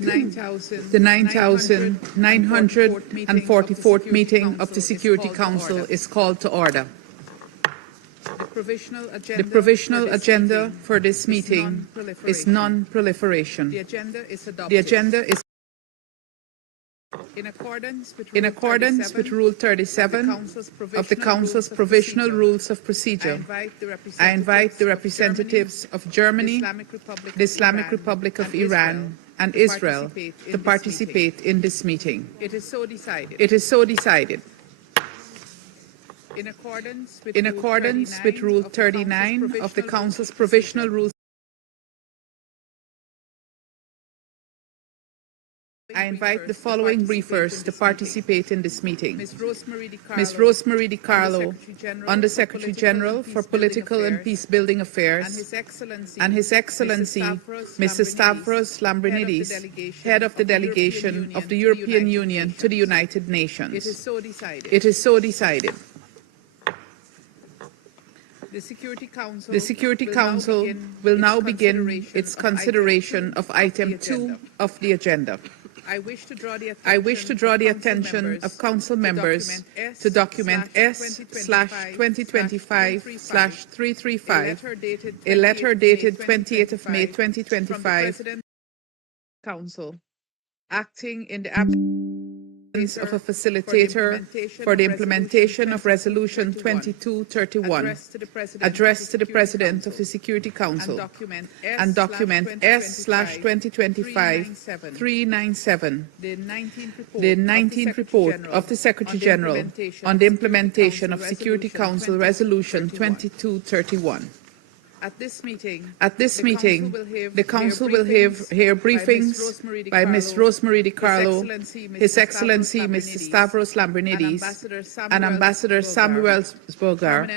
the 9,944th meeting of the Security Council is called to order. The provisional agenda for this meeting is non-proliferation. The agenda is in accordance with Rule 37 of the Council's Provisional Rules of Procedure. I invite the representatives of Germany, the Islamic Republic of Iran, and Israel to participate in this meeting. It is so decided. In accordance with Rule 39 of the Council's Provisional Rules, I invite the following briefers to participate in this meeting. Ms. Rosemary DiCarlo, Under Secretary General for Political and Peace-Building Affairs, and His Excellency Mr. Stavros Lambrinidis, Head of the Delegation of the European Union to the United Nations. It is so decided. The Security Council will now begin its consideration of item 2 of the agenda. I wish to draw the attention of Council members to document S/2025/335, a letter dated 28th of May 2025, Council, acting in the absence of a facilitator for the implementation of Resolution 2231, addressed to the President of the Security Council, and document S/2025-397, the 19th report of the Secretary General on the implementation of Security Council Resolution 2231. At this meeting, the Council will hear briefings by Ms. Rosemary DiCarlo, His Excellency Mr. Stavros Lambrinidis, and Ambassador Samuel Zbogar,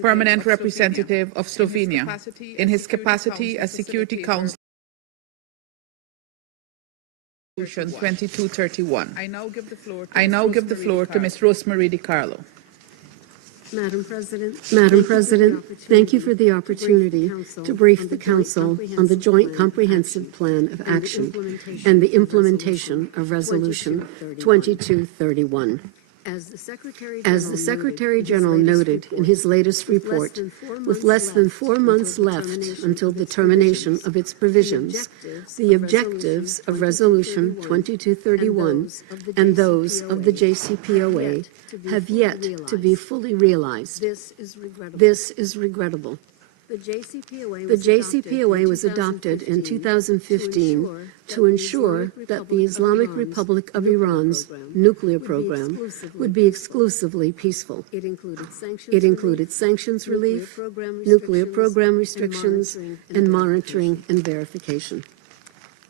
Permanent Representative of Slovenia, in his capacity as Security Council Resolution 2231. I now give the floor to Ms. Rosemary DiCarlo. Madam President, thank you for the opportunity to brief the Council on the Joint Comprehensive Plan of Action and the implementation of Resolution 2231. As the Secretary General noted in his latest report, with less than 4 months left until the termination of its provisions, the objectives of Resolution 2231 and those of the JCPOA have yet to be fully realized. This is regrettable. The JCPOA was adopted in 2015 to ensure that the Islamic Republic of Iran's nuclear program would be exclusively peaceful. It included sanctions relief, nuclear program restrictions, and monitoring and verification.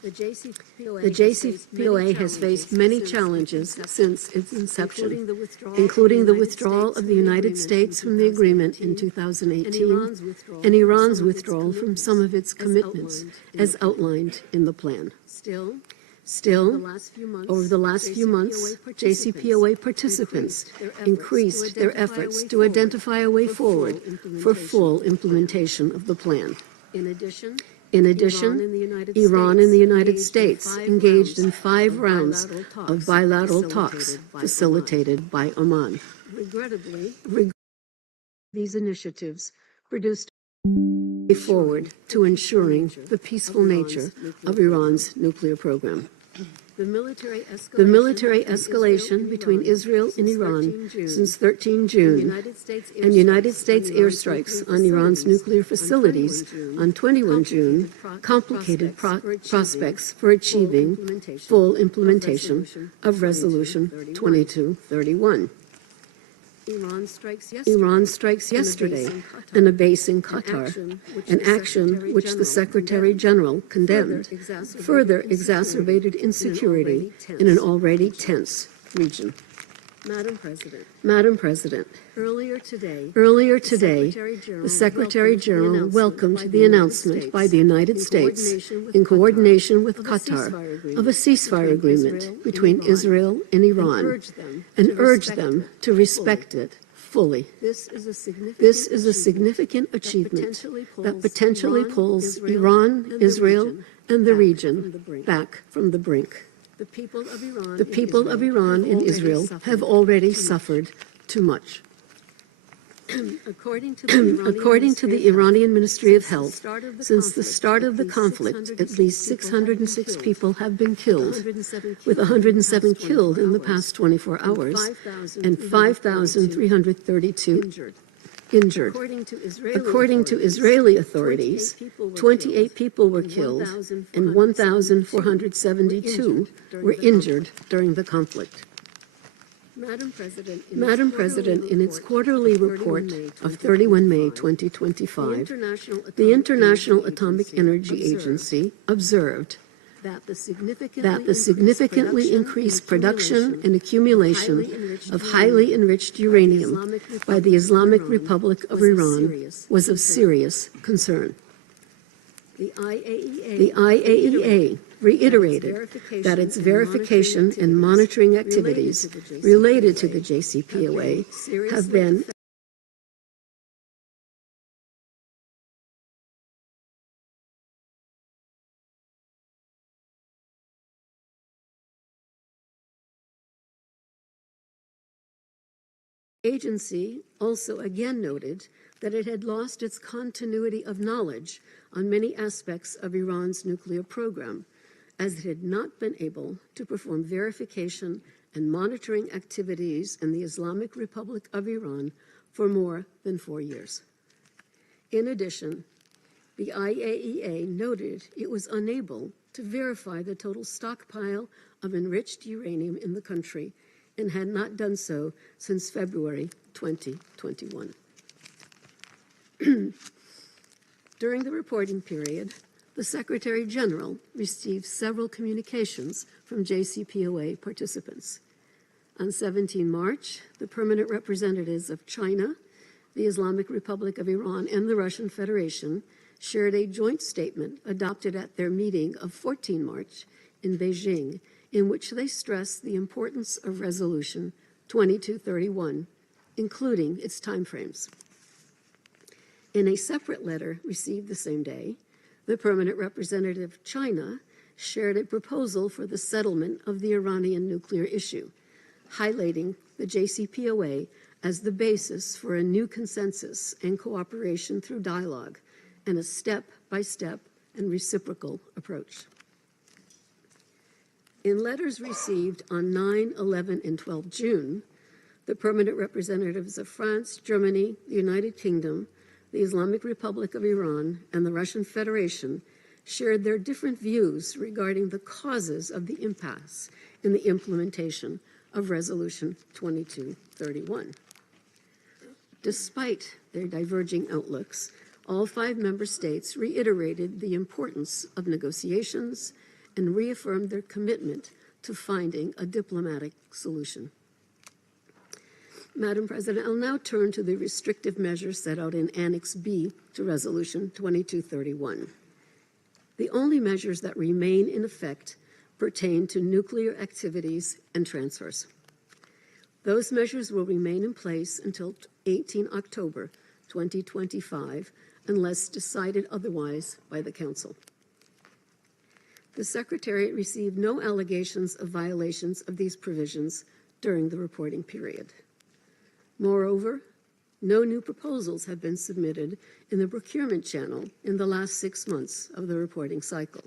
The JCPOA has faced many challenges since its inception, including the withdrawal of the United States from the agreement in 2018 and Iran's withdrawal from some of its commitments, as outlined in the plan. Still, over the last few months, JCPOA participants increased their efforts to identify a way forward for full implementation of the plan. In addition, Iran and the United States engaged in 5 rounds of bilateral talks facilitated by Oman. Regrettably, these initiatives produced a way forward to ensuring the peaceful nature of Iran's nuclear program. The military escalation between Israel and Iran since 13 June and United States airstrikes on Iran's nuclear facilities on 21 June complicated prospects for achieving full implementation of Resolution 2231. Iran strikes yesterday in a base in Qatar, an action which the Secretary General condemned, further exacerbated insecurity in an already tense region. Madam President, earlier today, the Secretary General welcomed the announcement by the United States, in coordination with Qatar, of a ceasefire agreement between Israel and Iran, and urged them to respect it fully. This is a significant achievement that potentially pulls Iran, Israel, and the region back from the brink. The people of Iran and Israel have already suffered too much. According to the Iranian Ministry of Health, since the start of the conflict, at least 606 people have been killed, with 107 killed in the past 24 hours and 5,332 injured. According to Israeli authorities, 28 people were killed and 1,472 were injured during the conflict. Madam President, in its quarterly report of 31 May 2025, the International Atomic Energy Agency observed that the significantly increased production and accumulation of highly enriched uranium by the Islamic Republic of Iran was of serious concern. The IAEA reiterated that its verification and monitoring activities related to the JCPOA have been The agency also again noted that it had lost its continuity of knowledge on many aspects of Iran's nuclear program, as it had not been able to perform verification and monitoring activities in the Islamic Republic of Iran for more than 4 years. In addition, the IAEA noted it was unable to verify the total stockpile of enriched uranium in the country and had not done so since February 2021. During the reporting period, the Secretary General received several communications from JCPOA participants. On 17 March, the permanent representatives of China, the Islamic Republic of Iran, and the Russian Federation shared a joint statement adopted at their meeting of 14 March in Beijing, in which they stressed the importance of Resolution 2231, including its timeframes. In a separate letter received the same day, the permanent representative of China shared a proposal for the settlement of the Iranian nuclear issue, highlighting the JCPOA as the basis for a new consensus and cooperation through dialogue and a step-by-step and reciprocal approach. In letters received on 9, 11, and 12 June, the permanent representatives of France, Germany, the United Kingdom, the Islamic Republic of Iran, and the Russian Federation shared their different views regarding the causes of the impasse in the implementation of Resolution 2231. Despite their diverging outlooks, all 5 member states reiterated the importance of negotiations and reaffirmed their commitment to finding a diplomatic solution. Madam President, I'll now turn to the restrictive measures set out in Annex B to Resolution 2231. The only measures that remain in effect pertain to nuclear activities and transfers. Those measures will remain in place until 18 October 2025, unless decided otherwise by the Council. The Secretariat received no allegations of violations of these provisions during the reporting period. Moreover, no new proposals have been submitted in the procurement channel in the last 6 months of the reporting cycle.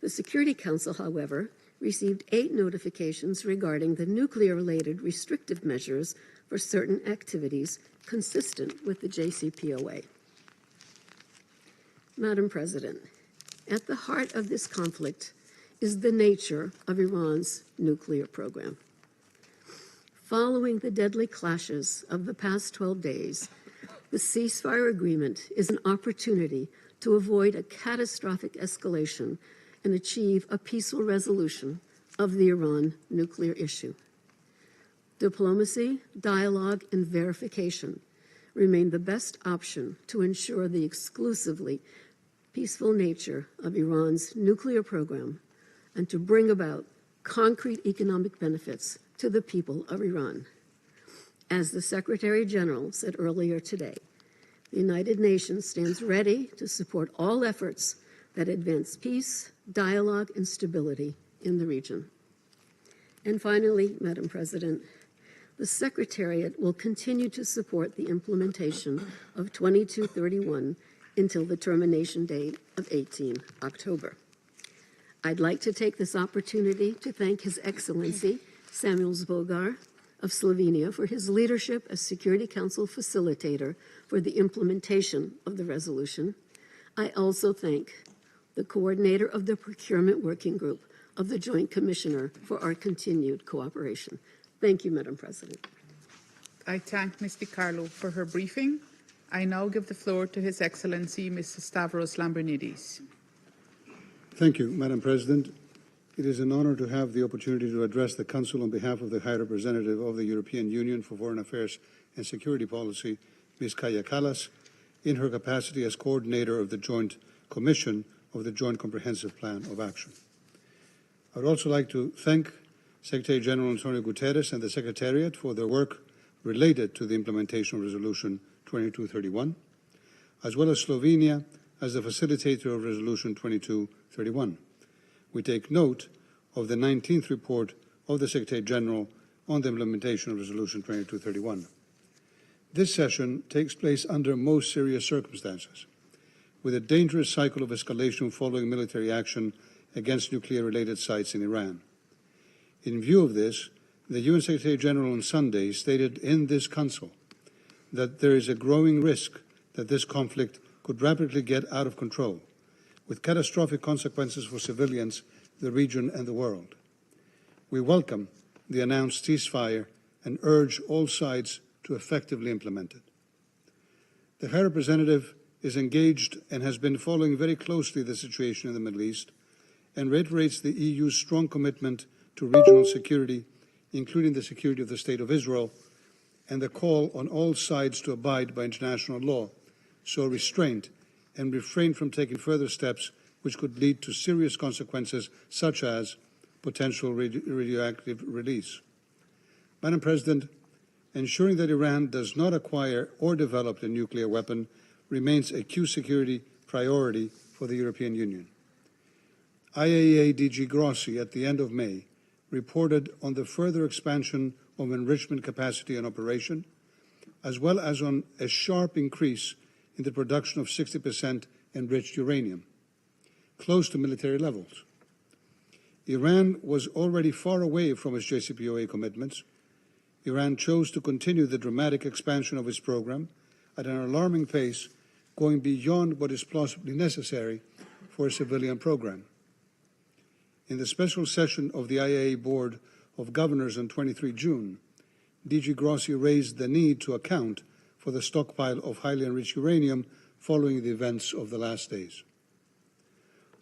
The Security Council, however, received 8 notifications regarding the nuclear-related restrictive measures for certain activities consistent with the JCPOA. Madam President, at the heart of this conflict is the nature of Iran's nuclear program. Following the deadly clashes of the past 12 days, the ceasefire agreement is an opportunity to avoid a catastrophic escalation and achieve a peaceful resolution of the Iran nuclear issue. Diplomacy, dialogue, and verification remain the best option to ensure the exclusively peaceful nature of Iran's nuclear program and to bring about concrete economic benefits to the people of Iran. As the Secretary General said earlier today, the United Nations stands ready to support all efforts that advance peace, dialogue, and stability in the region. And finally, Madam President, the Secretariat will continue to support the implementation of 2231 until the termination date of 18 October. I'd like to take this opportunity to thank His Excellency Samuel Zbogar of Slovenia for his leadership as Security Council facilitator for the implementation of the resolution. I also thank the coordinator of the Procurement Working Group of the Joint Commissioner for our continued cooperation. Thank you, Madam President. I thank Ms. DiCarlo for her briefing. I now give the floor to His Excellency Mr. Stavros Lambrinidis. Thank you, Madam President. It is an honor to have the opportunity to address the Council on behalf of the High Representative of the European Union for Foreign Affairs and Security Policy, Ms. Kaja Kallas, in her capacity as coordinator of the Joint Commission of the Joint Comprehensive Plan of Action. I would also like to thank Secretary General Antonio Guterres and the Secretariat for their work related to the implementation of Resolution 2231, as well as Slovenia as the facilitator of Resolution 2231. We take note of the 19th report of the Secretary General on the implementation of Resolution 2231. This session takes place under most serious circumstances, with a dangerous cycle of escalation following military action against nuclear-related sites in Iran. In view of this, the UN Secretary General on Sunday stated in this Council that there is a growing risk that this conflict could rapidly get out of control, with catastrophic consequences for civilians, the region and the world. We welcome the announced ceasefire and urge all sides to effectively implement it. The High Representative is engaged and has been following very closely the situation in the Middle East and reiterates the EU's strong commitment to regional security, including the security of the State of Israel, and the call on all sides to abide by international law, show restraint, and refrain from taking further steps which could lead to serious consequences, such as potential radioactive release. Madam President, ensuring that Iran does not acquire or develop a nuclear weapon remains a key security priority for the European Union. IAEA DG Grossi at the end of May reported on the further expansion of enrichment capacity and operation, as well as on a sharp increase in the production of 60% enriched uranium, close to military levels. Iran was already far away from its JCPOA commitments. Iran chose to continue the dramatic expansion of its program at an alarming pace, going beyond what is plausibly necessary for a civilian program. In the special session of the IAEA Board of Governors on 23 June, DG Grossi raised the need to account for the stockpile of highly enriched uranium following the events of the last days.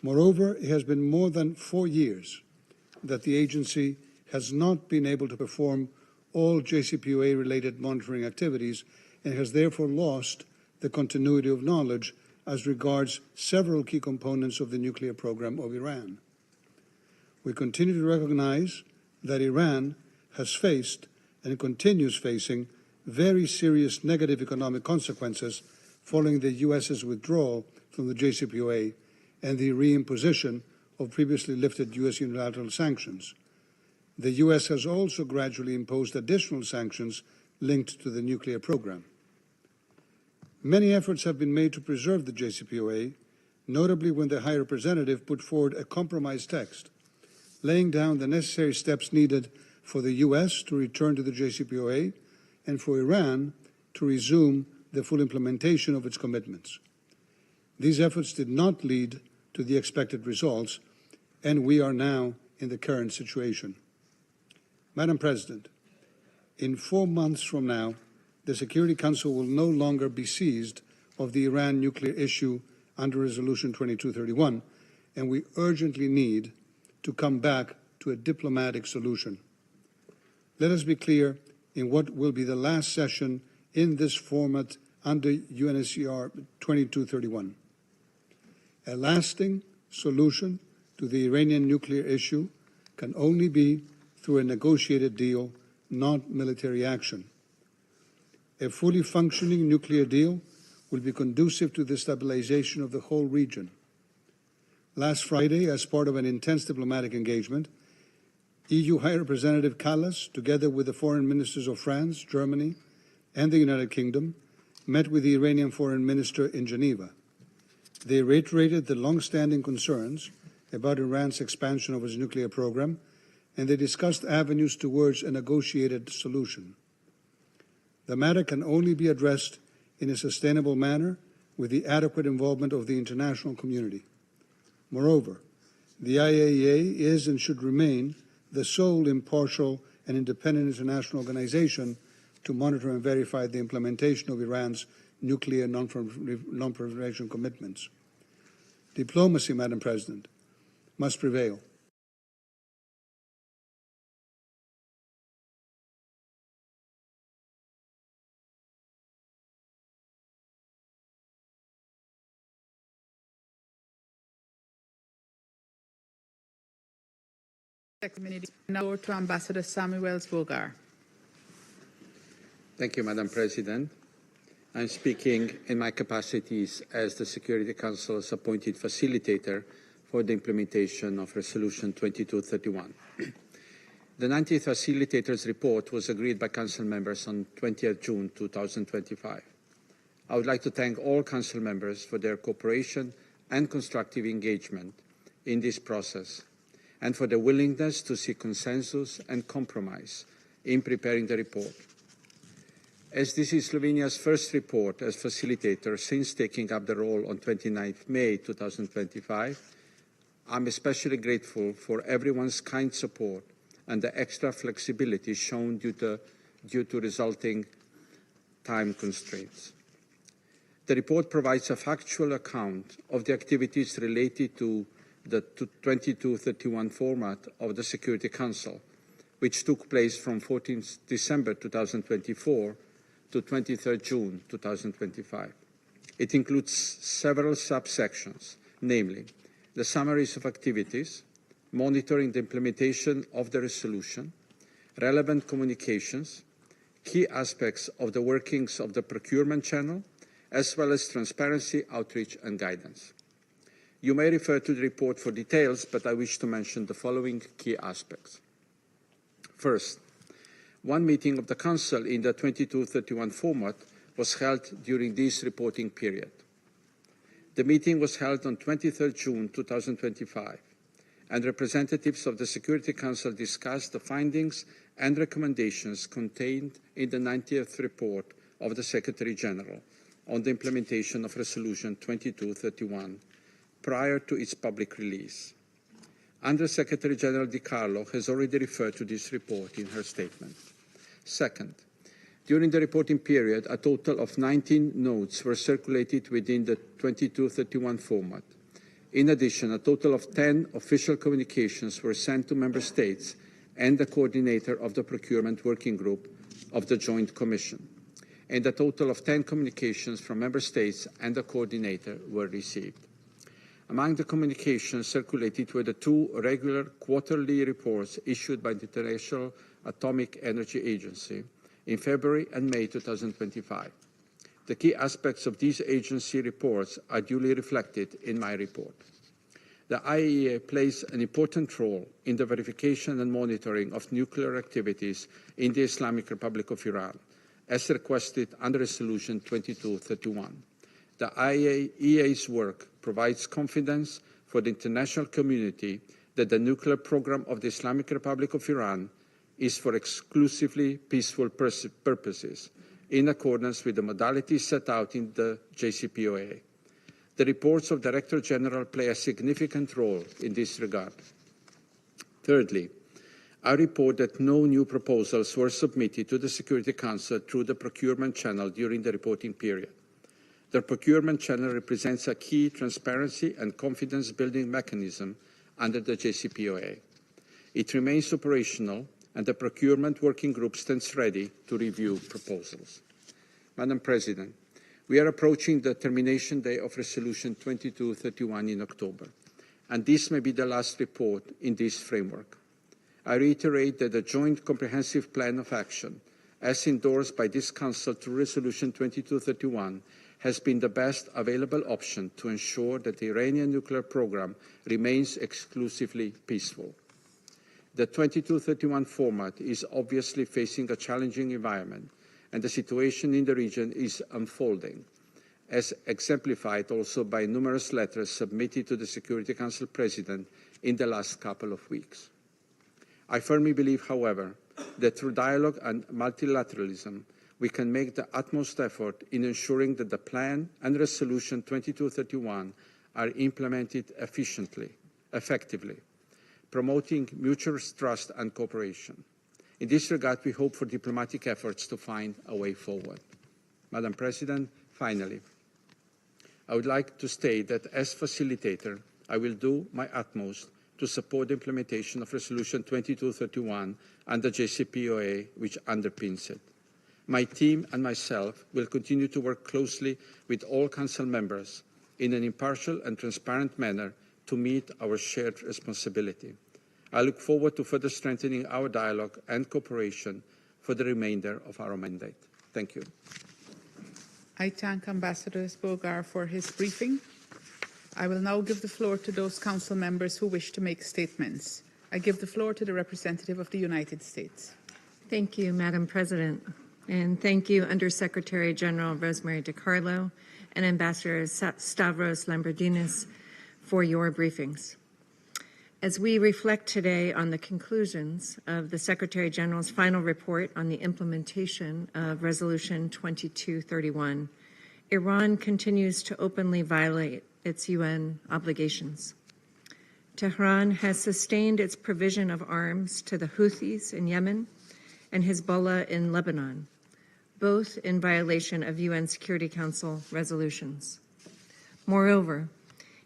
Moreover, it has been more than 4 years that the agency has not been able to perform all JCPOA-related monitoring activities and has therefore lost the continuity of knowledge as regards several key components of the nuclear program of Iran. We continue to recognize that Iran has faced and continues facing very serious negative economic consequences following the US's withdrawal from the JCPOA and the reimposition of previously lifted US unilateral sanctions. The US has also gradually imposed additional sanctions linked to the nuclear program. Many efforts have been made to preserve the JCPOA, notably when the High Representative put forward a compromise text, laying down the necessary steps needed for the US to return to the JCPOA and for Iran to resume the full implementation of its commitments. These efforts did not lead to the expected results, and we are now in the current situation. Madam President, in 4 months from now, the Security Council will no longer be seized of the Iran nuclear issue under Resolution 2231, and we urgently need to come back to a diplomatic solution. Let us be clear in what will be the last session in this format under UNSCR 2231. A lasting solution to the Iranian nuclear issue can only be through a negotiated deal, not military action. A fully functioning nuclear deal will be conducive to the stabilization of the whole region. Last Friday, as part of an intense diplomatic engagement, EU High Representative Kallas, together with the foreign ministers of France, Germany, and the United Kingdom, met with the Iranian foreign minister in Geneva. They reiterated the long-standing concerns about Iran's expansion of its nuclear program, and they discussed avenues towards a negotiated solution. The matter can only be addressed in a sustainable manner with the adequate involvement of the international community. Moreover, the IAEA is and should remain the sole impartial and independent international organization to monitor and verify the implementation of Iran's nuclear non-proliferation commitments. Diplomacy, Madam President, must prevail. Now to Ambassador Samuels Bogar. Thank you, Madam President. I'm speaking in my capacities as the Security Council's appointed facilitator for the implementation of Resolution 2231. The 90th Facilitator's Report was agreed by Council members on 20th June 2025. I would like to thank all Council members for their cooperation and constructive engagement in this process, and for their willingness to seek consensus and compromise in preparing the report. As this is Slovenia's first report as facilitator since taking up the role on 29 May 2025, I'm especially grateful for everyone's kind support and the extra flexibility shown due to resulting time constraints. The report provides a factual account of the activities related to the 2231 format of the Security Council, which took place from 14 December 2024 to 23 June 2025. It includes several subsections, namely the summaries of activities, monitoring the implementation of the resolution, relevant communications, key aspects of the workings of the procurement channel, as well as transparency, outreach, and guidance. You may refer to the report for details, but I wish to mention the following key aspects. First, one meeting of the Council in the 2231 format was held during this reporting period. The meeting was held on 23 June 2025, and representatives of the Security Council discussed the findings and recommendations contained in the 90th report of the Secretary General on the implementation of Resolution 2231 prior to its public release. Under-Secretary General Di Carlo has already referred to this report in her statement. Second, during the reporting period, a total of 19 notes were circulated within the 2231 format. In addition, a total of 10 official communications were sent to Member States and the coordinator of the Procurement Working Group of the Joint Commission, and a total of 10 communications from Member States and the coordinator were received. Among the communications circulated were the two regular quarterly reports issued by the International Atomic Energy Agency in February and May 2025. The key aspects of these agency reports are duly reflected in my report. The IAEA plays an important role in the verification and monitoring of nuclear activities in the Islamic Republic of Iran, as requested under Resolution 2231. The IAEA's work provides confidence for the international community that the nuclear program of the Islamic Republic of Iran is for exclusively peaceful purposes, in accordance with the modalities set out in the JCPOA. The reports of Director General play a significant role in this regard. Thirdly, I report that no new proposals were submitted to the Security Council through the procurement channel during the reporting period. The procurement channel represents a key transparency and confidence-building mechanism under the JCPOA. It remains operational, and the Procurement Working Group stands ready to review proposals. Madam President, we are approaching the termination day of Resolution 2231 in October, and this may be the last report in this framework. I reiterate that the Joint Comprehensive Plan of Action as endorsed by this Council through Resolution 2231, has been the best available option to ensure that the Iranian nuclear program remains exclusively peaceful. The 2231 format is obviously facing a challenging environment, and the situation in the region is unfolding, as exemplified also by numerous letters submitted to the Security Council President in the last couple of weeks. I firmly believe, however, that through dialogue and multilateralism, we can make the utmost effort in ensuring that the plan and Resolution 2231 are implemented effectively, promoting mutual trust and cooperation. In this regard, we hope for diplomatic efforts to find a way forward. Madam President, finally, I would like to state that as facilitator, I will do my utmost to support the implementation of Resolution 2231 and the JCPOA, which underpins it. My team and myself will continue to work closely with all Council members in an impartial and transparent manner to meet our shared responsibility. I look forward to further strengthening our dialogue and cooperation for the remainder of our mandate. Thank you. I thank Ambassador Bogar for his briefing. I will now give the floor to those Council members who wish to make statements. I give the floor to the representative of the United States. Thank you, Madam President. And thank you, Undersecretary General Rosemary DiCarlo and Ambassador Stavros Lambrinidis for your briefings. As we reflect today on the conclusions of the Secretary General's final report on the implementation of Resolution 2231, Iran continues to openly violate its UN obligations. Tehran has sustained its provision of arms to the Houthis in Yemen and Hezbollah in Lebanon, both in violation of UN Security Council resolutions. Moreover,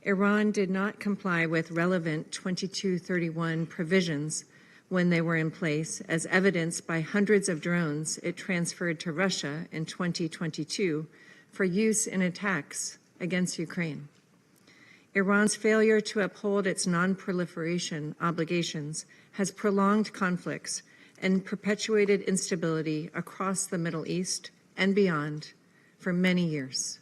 Iran did not comply with relevant 2231 provisions when they were in place, as evidenced by hundreds of drones it transferred to Russia in 2022 for use in attacks against Ukraine. Iran's failure to uphold its non-proliferation obligations has prolonged conflicts and perpetuated instability across the Middle East and beyond for many years.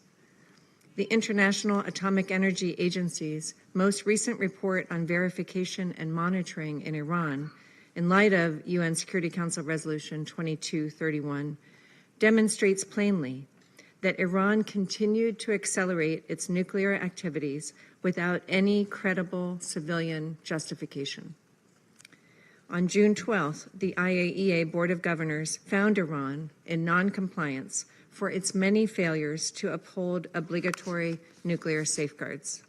The International Atomic Energy Agency's most recent report on verification and monitoring in Iran, in light of UN Security Council Resolution 2231, demonstrates plainly that Iran continued to accelerate its nuclear activities without any credible civilian justification. On June 12th, the IAEA Board of Governors found Iran in non-compliance for its many failures to uphold obligatory nuclear safeguards.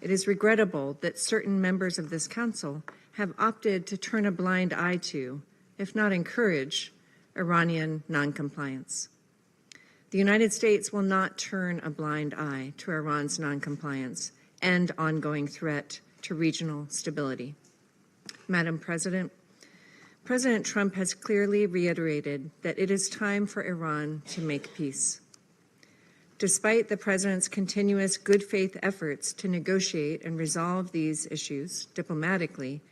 It is regrettable that certain members of this Council have opted to turn a blind eye to, if not encourage, Iranian non-compliance. The United States will not turn a blind eye to Iran's non-compliance and ongoing threat to regional stability. Madam President, President Trump has clearly reiterated that it is time for Iran to make peace. Despite the President's continuous good faith efforts to negotiate and resolve these issues diplomatically,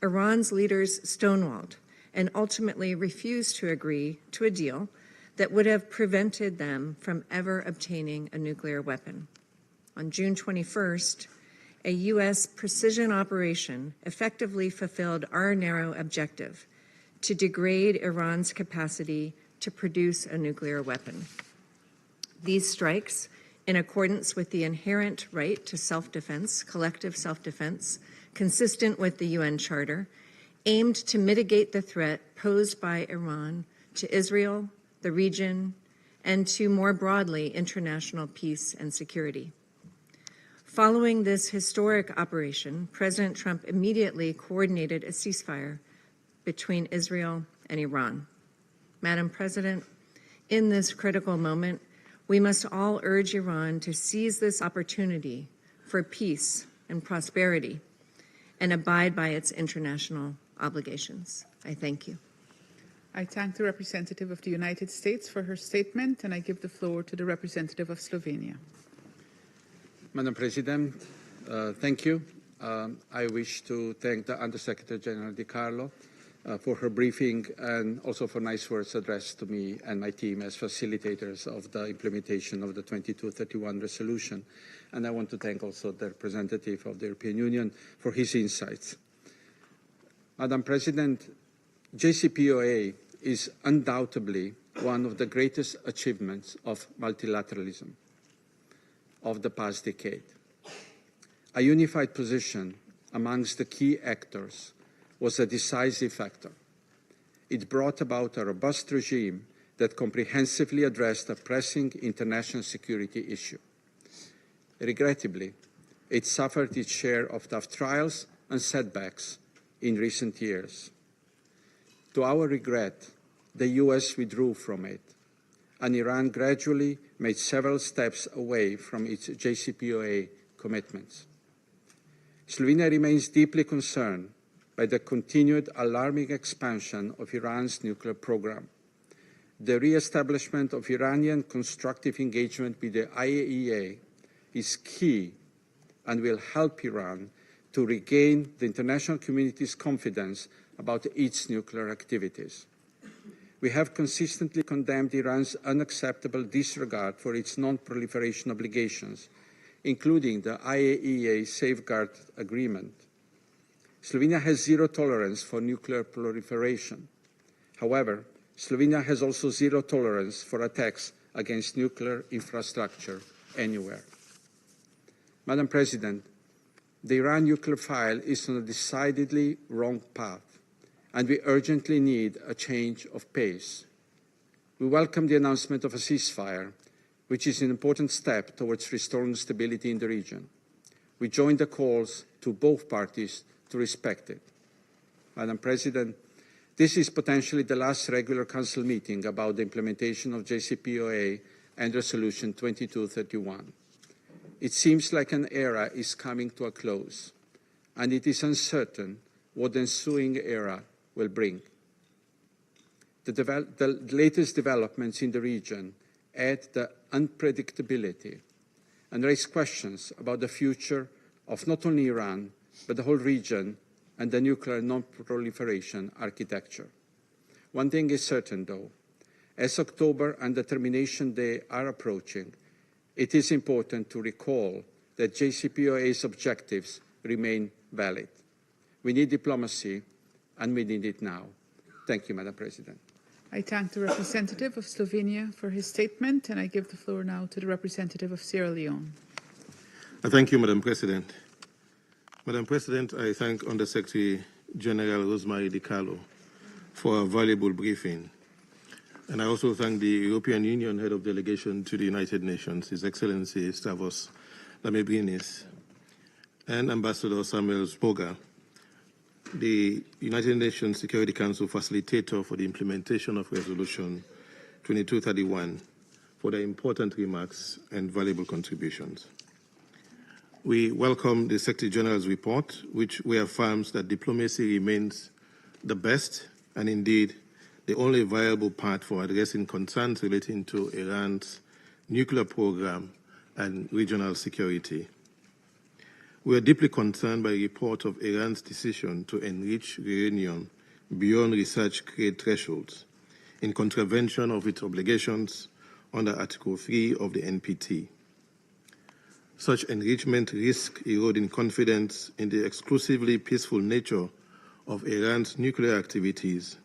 Iran's leaders stonewalled and ultimately refused to agree to a deal that would have prevented them from ever obtaining a nuclear weapon. On June 21st, a U.S. precision operation effectively fulfilled our narrow objective to degrade Iran's capacity to produce a nuclear weapon. These strikes, in accordance with the inherent right to self-defense, collective self-defense, consistent with the UN Charter, aimed to mitigate the threat posed by Iran to Israel, the region, and to more broadly international peace and security. Following this historic operation, President Trump immediately coordinated a ceasefire between Israel and Iran. Madam President, in this critical moment, we must all urge Iran to seize this opportunity for peace and prosperity and abide by its international obligations. I thank you. I thank the representative of the United States for her statement, and I give the floor to the representative of Slovenia. Madam President, thank you. I wish to thank the Undersecretary General DiCarlo for her briefing and also for nice words addressed to me and my team as facilitators of the implementation of the 2231 resolution. And I want to thank also the representative of the European Union for his insights. Madam President, JCPOA is undoubtedly one of the greatest achievements of multilateralism of the past decade. A unified position amongst the key actors was a decisive factor. It brought about a robust regime that comprehensively addressed a pressing international security issue. Regrettably, it suffered its share of tough trials and setbacks in recent years. To our regret, the US withdrew from it, and Iran gradually made several steps away from its JCPOA commitments. Slovenia remains deeply concerned by the continued alarming expansion of Iran's nuclear program. The re-establishment of Iranian constructive engagement with the IAEA is key and will help Iran to regain the international community's confidence about its nuclear activities. We have consistently condemned Iran's unacceptable disregard for its non-proliferation obligations, including the IAEA Safeguard Agreement. Slovenia has zero tolerance for nuclear proliferation. However, Slovenia has also zero tolerance for attacks against nuclear infrastructure anywhere. Madam President, the Iran nuclear file is on a decidedly wrong path, and we urgently need a change of pace. We welcome the announcement of a ceasefire, which is an important step towards restoring stability in the region. We join the calls to both parties to respect it. Madam President, this is potentially the last regular Council meeting about the implementation of JCPOA and Resolution 2231. It seems like an era is coming to a close, and it is uncertain what the ensuing era will bring. The latest developments in the region add the unpredictability and raise questions about the future of not only Iran, but the whole region and the nuclear non-proliferation architecture. One thing is certain, though. As October and the Termination Day are approaching, it is important to recall that JCPOA's objectives remain valid. We need diplomacy, and we need it now. Thank you, Madam President. I thank the representative of Slovenia for his statement, and I give the floor now to the representative of Sierra Leone. Thank you, Madam President. Madam President, I thank Under-Secretary General Rosemary DiCarlo for a valuable briefing. And I also thank the European Union Head of Delegation to the United Nations, His Excellency Stavros Lambrinis, and Ambassador Samuel Zboga, the United Nations Security Council facilitator for the implementation of Resolution 2231, for their important remarks and valuable contributions. We welcome the Secretary General's report, which reaffirms that diplomacy remains the best and indeed the only viable path for addressing concerns relating to Iran's nuclear program and regional security. We are deeply concerned by the report of Iran's decision to enrich uranium beyond research-grade thresholds in contravention of its obligations under Article 3 of the NPT. Such enrichment risks eroding confidence in the exclusively peaceful nature of Iran's nuclear activities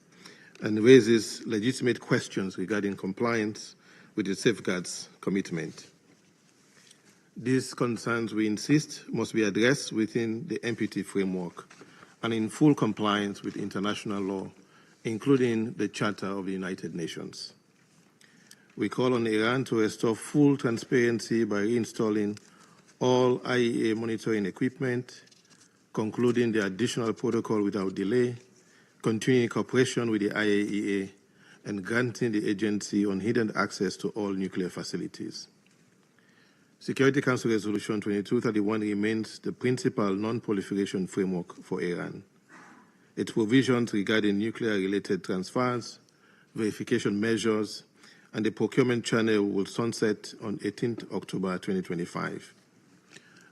and raises legitimate questions regarding compliance with the safeguards commitment. These concerns, we insist, must be addressed within the NPT framework and in full compliance with international law, including the Charter of the United Nations. We call on Iran to restore full transparency by reinstalling all IAEA monitoring equipment, concluding the additional protocol without delay, continuing cooperation with the IAEA, and granting the agency unhindered access to all nuclear facilities. Security Council Resolution 2231 remains the principal non-proliferation framework for Iran. Its provisions regarding nuclear-related transfers, verification measures, and the procurement channel will sunset on 18 October 2025.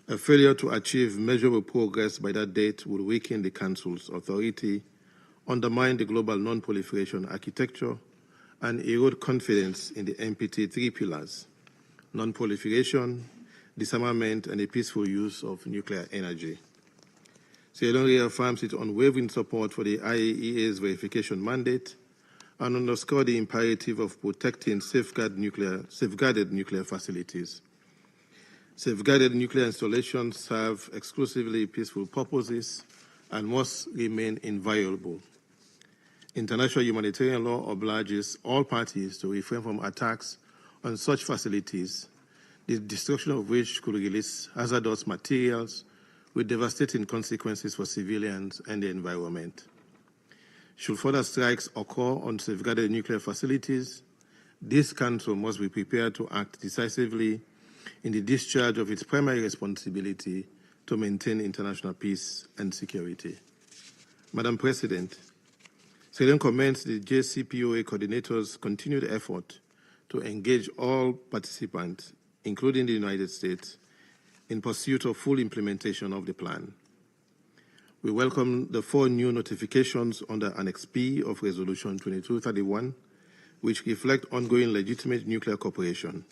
A failure to achieve measurable progress by that date will weaken the Council's authority undermine the global non-proliferation architecture, and erode confidence in the NPT three pillars: non-proliferation, disarmament, and a peaceful use of nuclear energy. Sierra Leone reaffirms its unwavering support for the IAEA's verification mandate and underscores the imperative of protecting safeguarded nuclear facilities. Safeguarded nuclear installations serve exclusively peaceful purposes and must remain inviolable. International humanitarian law obliges all parties to refrain from attacks on such facilities, the destruction of which could release hazardous materials with devastating consequences for civilians and the environment. Should further strikes occur on safeguarded nuclear facilities, this Council must be prepared to act decisively in the discharge of its primary responsibility to maintain international peace and security. Madam President, Sierra Leone commends the JCPOA coordinators' continued effort to engage all participants, including the United States, in pursuit of full implementation of the plan. We welcome the 4 new notifications under Annex P of Resolution 2231, which reflect ongoing legitimate nuclear cooperation.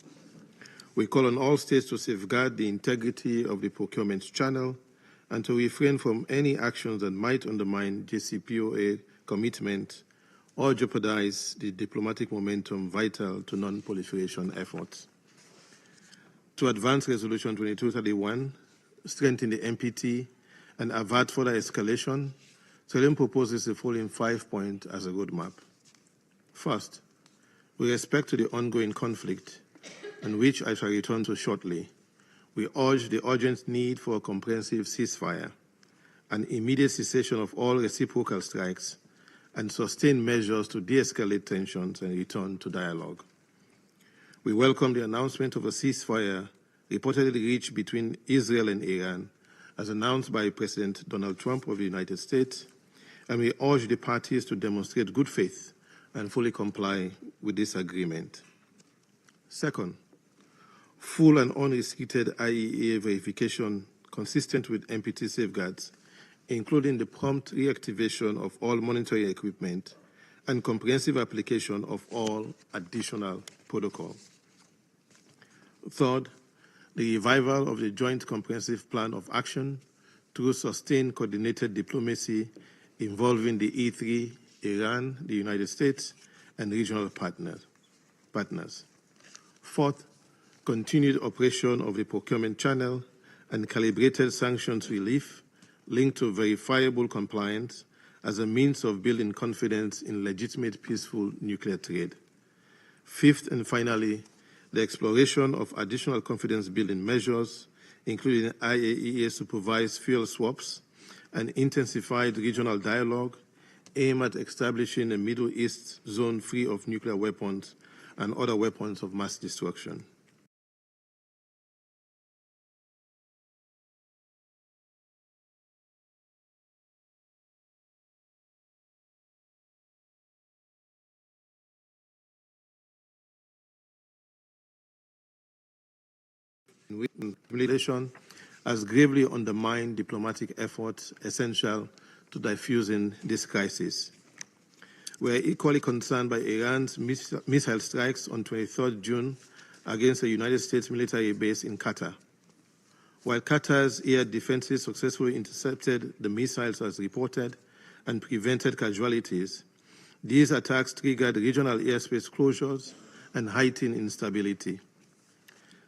We call on all states to safeguard the integrity of the procurement channel and to refrain from any actions that might undermine JCPOA commitment or jeopardize the diplomatic momentum vital to non-proliferation efforts. To advance Resolution 2231, strengthen the NPT, and avert further escalation, Sierra Leone proposes the following 5 points as a roadmap. First, with respect to the ongoing conflict, and which I shall return to shortly, we urge the urgent need for a comprehensive ceasefire, an immediate cessation of all reciprocal strikes, and sustained measures to de-escalate tensions and return to dialogue. We welcome the announcement of a ceasefire reportedly reached between Israel and Iran, as announced by President Donald Trump of the United States, and we urge the parties to demonstrate good faith and fully comply with this agreement. Second, full and unrestricted IAEA verification consistent with NPT safeguards, including the prompt reactivation of all monitoring equipment and comprehensive application of all additional protocol. Third, the revival of the Joint Comprehensive Plan of Action through sustained coordinated diplomacy involving the E3, Iran, the United States, and regional partners. Fourth, continued operation of the procurement channel and calibrated sanctions relief linked to verifiable compliance as a means of building confidence in legitimate peaceful nuclear trade. Fifth and finally, the exploration of additional confidence-building measures, including IAEA-supervised fuel swaps and intensified regional dialogue aimed at establishing a Middle East zone free of nuclear weapons and other weapons of mass destruction. Relation has gravely undermined diplomatic efforts essential to diffusing this crisis. We are equally concerned by Iran's missile strikes on 23rd June against a United States military base in Qatar. While Qatar's air defenses successfully intercepted the missiles as reported and prevented casualties, these attacks triggered regional airspace closures and heightened instability.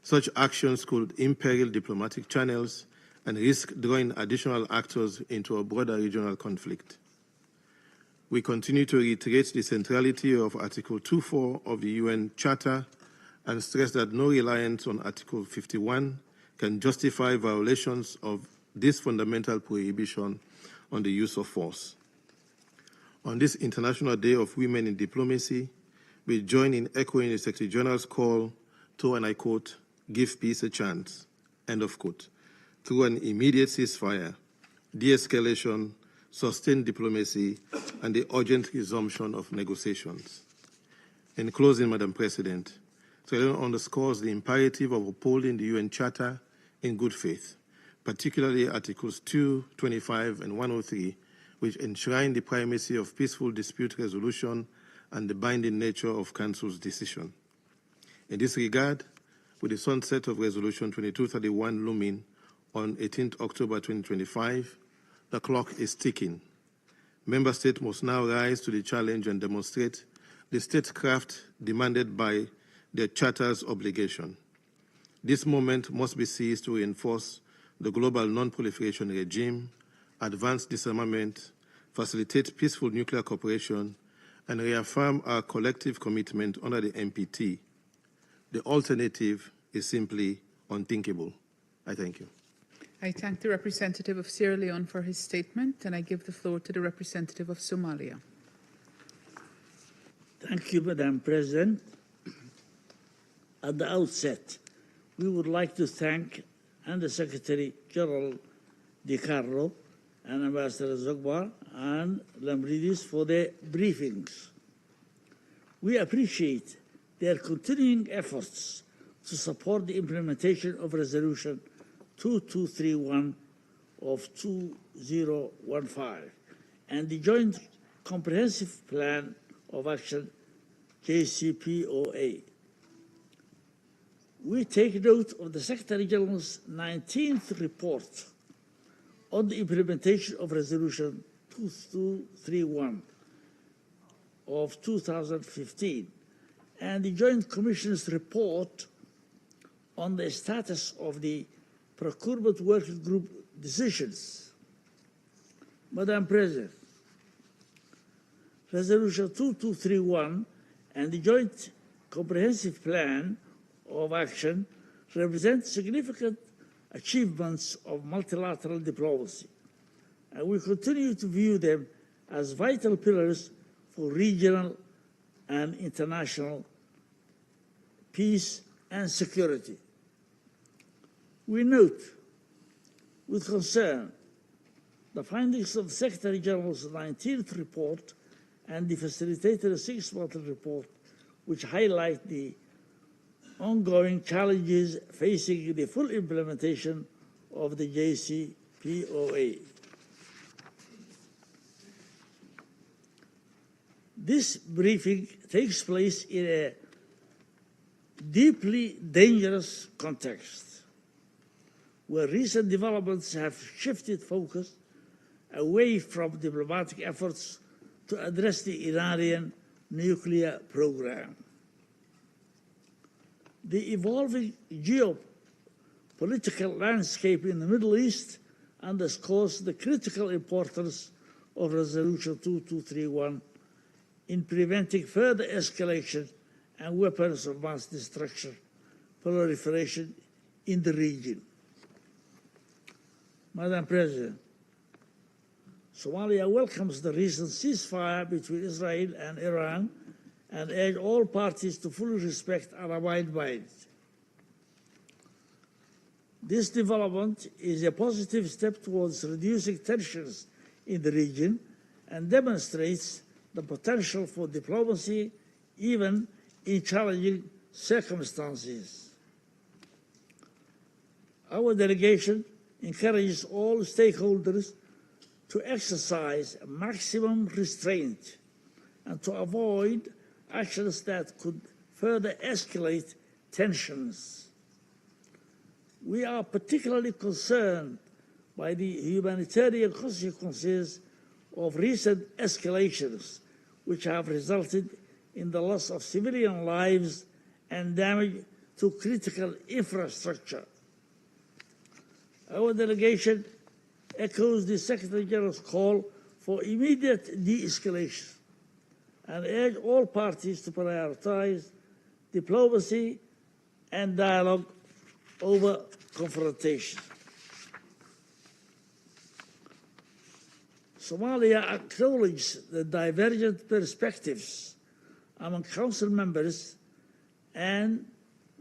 Such actions could imperil diplomatic channels and risk drawing additional actors into a broader regional conflict. We continue to reiterate the centrality of Article 2.4 of the UN Charter and stress that no reliance on Article 51 can justify violations of this fundamental prohibition on the use of force. On this International Day of Women in Diplomacy, we join in echoing the Secretary General's call to, and I quote, "give peace a chance," end of quote, through an immediate ceasefire, de-escalation, sustained diplomacy, and the urgent resumption of negotiations. In closing, Madam President, Sierra Leone underscores the imperative of upholding the UN Charter in good faith, particularly Articles 2, 25, and 103, which enshrine the primacy of peaceful dispute resolution and the binding nature of Council's decision. In this regard, with the sunset of Resolution 2231 looming on 18 October 2025, the clock is ticking. Member States must now rise to the challenge and demonstrate the statecraft demanded by their Charter's obligation. This moment must be seized to reinforce the global non-proliferation regime, advance disarmament, facilitate peaceful nuclear cooperation, and reaffirm our collective commitment under the NPT. The alternative is simply unthinkable. I thank you. I thank the representative of Sierra Leone for his statement, and I give the floor to the representative of Somalia. Thank you, Madam President. At the outset, we would like to thank Under-Secretary General DiCarlo and Ambassador Zogbar and Lambridis for their briefings. We appreciate their continuing efforts to support the implementation of Resolution 2231 of 2015 and the Joint Comprehensive Plan of Action, JCPOA. We take note of the Secretary General's 19th report on the implementation of Resolution 2231 of 2015 and the Joint Commission's report on the status of the Procurement Working Group decisions. Madam President, Resolution 2231 and the Joint Comprehensive Plan of Action represent significant achievements of multilateral diplomacy, and we continue to view them as vital pillars for regional and international peace and security. We note with concern the findings of the Secretary General's 19th report and the facilitator's 6-month report, which highlight the ongoing challenges facing the full implementation of the JCPOA. This briefing takes place in a deeply dangerous context, where recent developments have shifted focus away from diplomatic efforts to address the Iranian nuclear program. The evolving geopolitical landscape in the Middle East underscores the critical importance of Resolution 2231 in preventing further escalation and weapons of mass destruction proliferation in the region. Madam President, Somalia welcomes the recent ceasefire between Israel and Iran and urge all parties to fully respect and abide by it. This development is a positive step towards reducing tensions in the region and demonstrates the potential for diplomacy even in challenging circumstances. Our delegation encourages all stakeholders to exercise maximum restraint and to avoid actions that could further escalate tensions. We are particularly concerned by the humanitarian consequences of recent escalations, which have resulted in the loss of civilian lives and damage to critical infrastructure. Our delegation echoes the Secretary General's call for immediate de-escalation and urge all parties to prioritize diplomacy and dialogue over confrontation. Somalia acknowledges the divergent perspectives among Council members and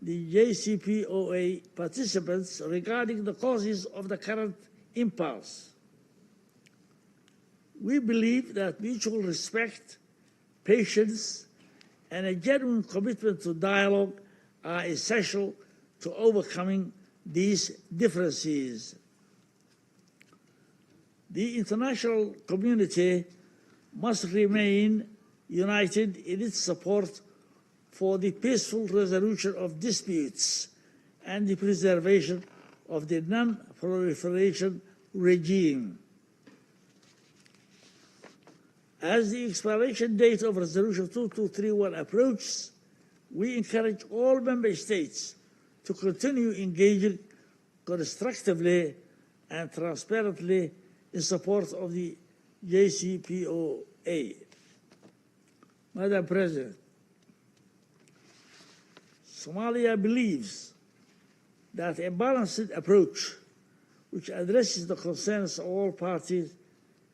the JCPOA participants regarding the causes of the current impasse. We believe that mutual respect, patience, and a genuine commitment to dialogue are essential to overcoming these differences. The international community must remain united in its support for the peaceful resolution of disputes and the preservation of the non-proliferation regime. As the expiration date of Resolution 2231 approaches, we encourage all member states to continue engaging constructively and transparently in support of the JCPOA. Madam President, Somalia believes that a balanced approach which addresses the concerns of all parties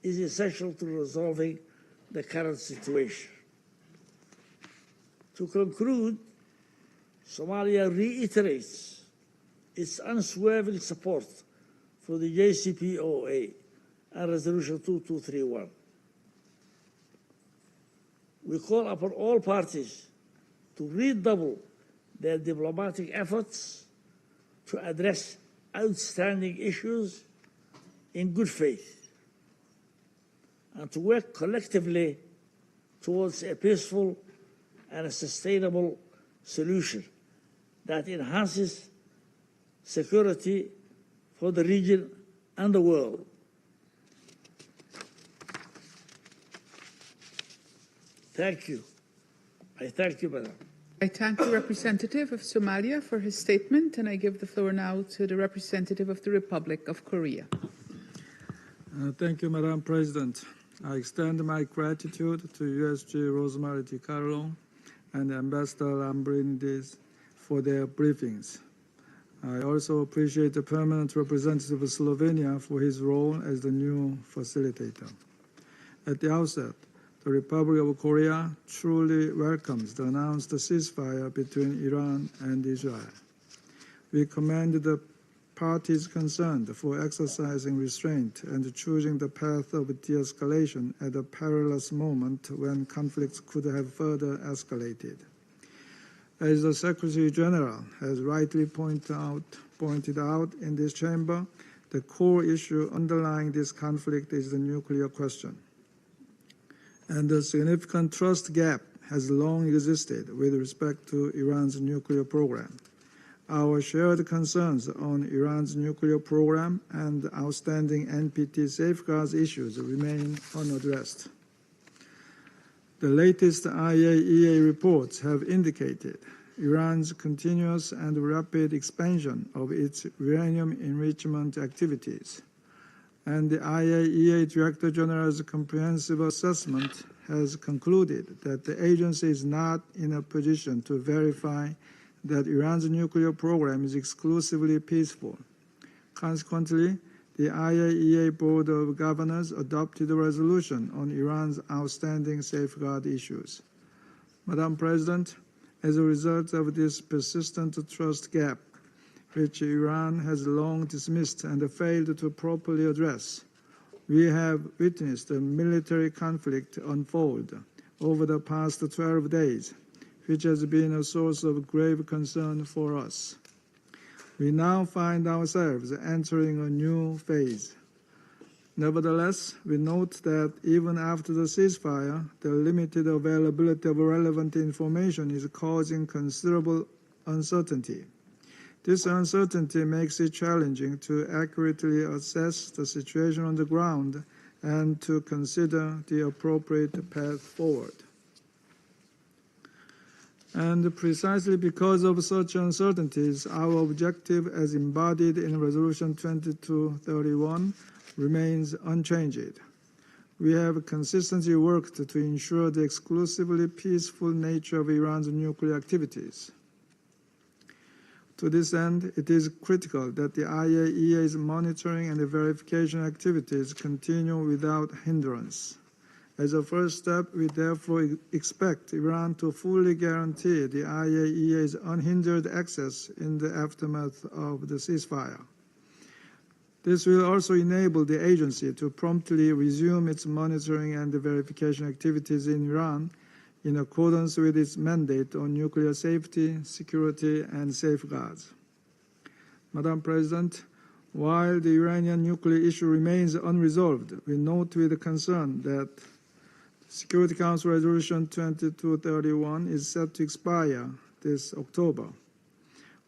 is essential to resolving the current situation. To conclude, Somalia reiterates its unswerving support for the JCPOA and Resolution 2231. We call upon all parties to redouble their diplomatic efforts to address outstanding issues in good faith and to work collectively towards a peaceful and a sustainable solution that enhances security for the region and the world. Thank you. I thank you, Madam. I thank the representative of Somalia for his statement, and I give the floor now to the representative of the Republic of Korea. Thank you, Madam President. I extend my gratitude to USG Rosemary DiCarlo and Ambassador Lambrinidis for their briefings. I also appreciate the permanent representative of Slovenia for his role as the new facilitator. At the outset, the Republic of Korea truly welcomes the announced ceasefire between Iran and Israel. We commend the parties concerned for exercising restraint and choosing the path of de-escalation at a perilous moment when conflicts could have further escalated. As the Secretary General has rightly pointed out in this chamber, the core issue underlying this conflict is the nuclear question. And a significant trust gap has long existed with respect to Iran's nuclear program. Our shared concerns on Iran's nuclear program and outstanding NPT safeguards issues remain unaddressed. The latest IAEA reports have indicated Iran's continuous and rapid expansion of its uranium enrichment activities, and the IAEA Director General's comprehensive assessment has concluded that the agency is not in a position to verify that Iran's nuclear program is exclusively peaceful. Consequently, the IAEA Board of Governors adopted a resolution on Iran's outstanding safeguard issues. Madam President, as a result of this persistent trust gap, which Iran has long dismissed and failed to properly address, we have witnessed a military conflict unfold over the past 12 days, which has been a source of grave concern for us. We now find ourselves entering a new phase. Nevertheless, we note that even after the ceasefire, the limited availability of relevant information is causing considerable uncertainty. This uncertainty makes it challenging to accurately assess the situation on the ground and to consider the appropriate path forward. And precisely because of such uncertainties, our objective as embodied in Resolution 2231 remains unchanged. We have consistently worked to ensure the exclusively peaceful nature of Iran's nuclear activities. To this end, it is critical that the IAEA's monitoring and verification activities continue without hindrance. As a first step, we therefore expect Iran to fully guarantee the IAEA's unhindered access in the aftermath of the ceasefire. This will also enable the agency to promptly resume its monitoring and verification activities in Iran in accordance with its mandate on nuclear safety, security, and safeguards. Madam President, While the Iranian nuclear issue remains unresolved, we note with concern that Security Council Resolution 2231 is set to expire this October.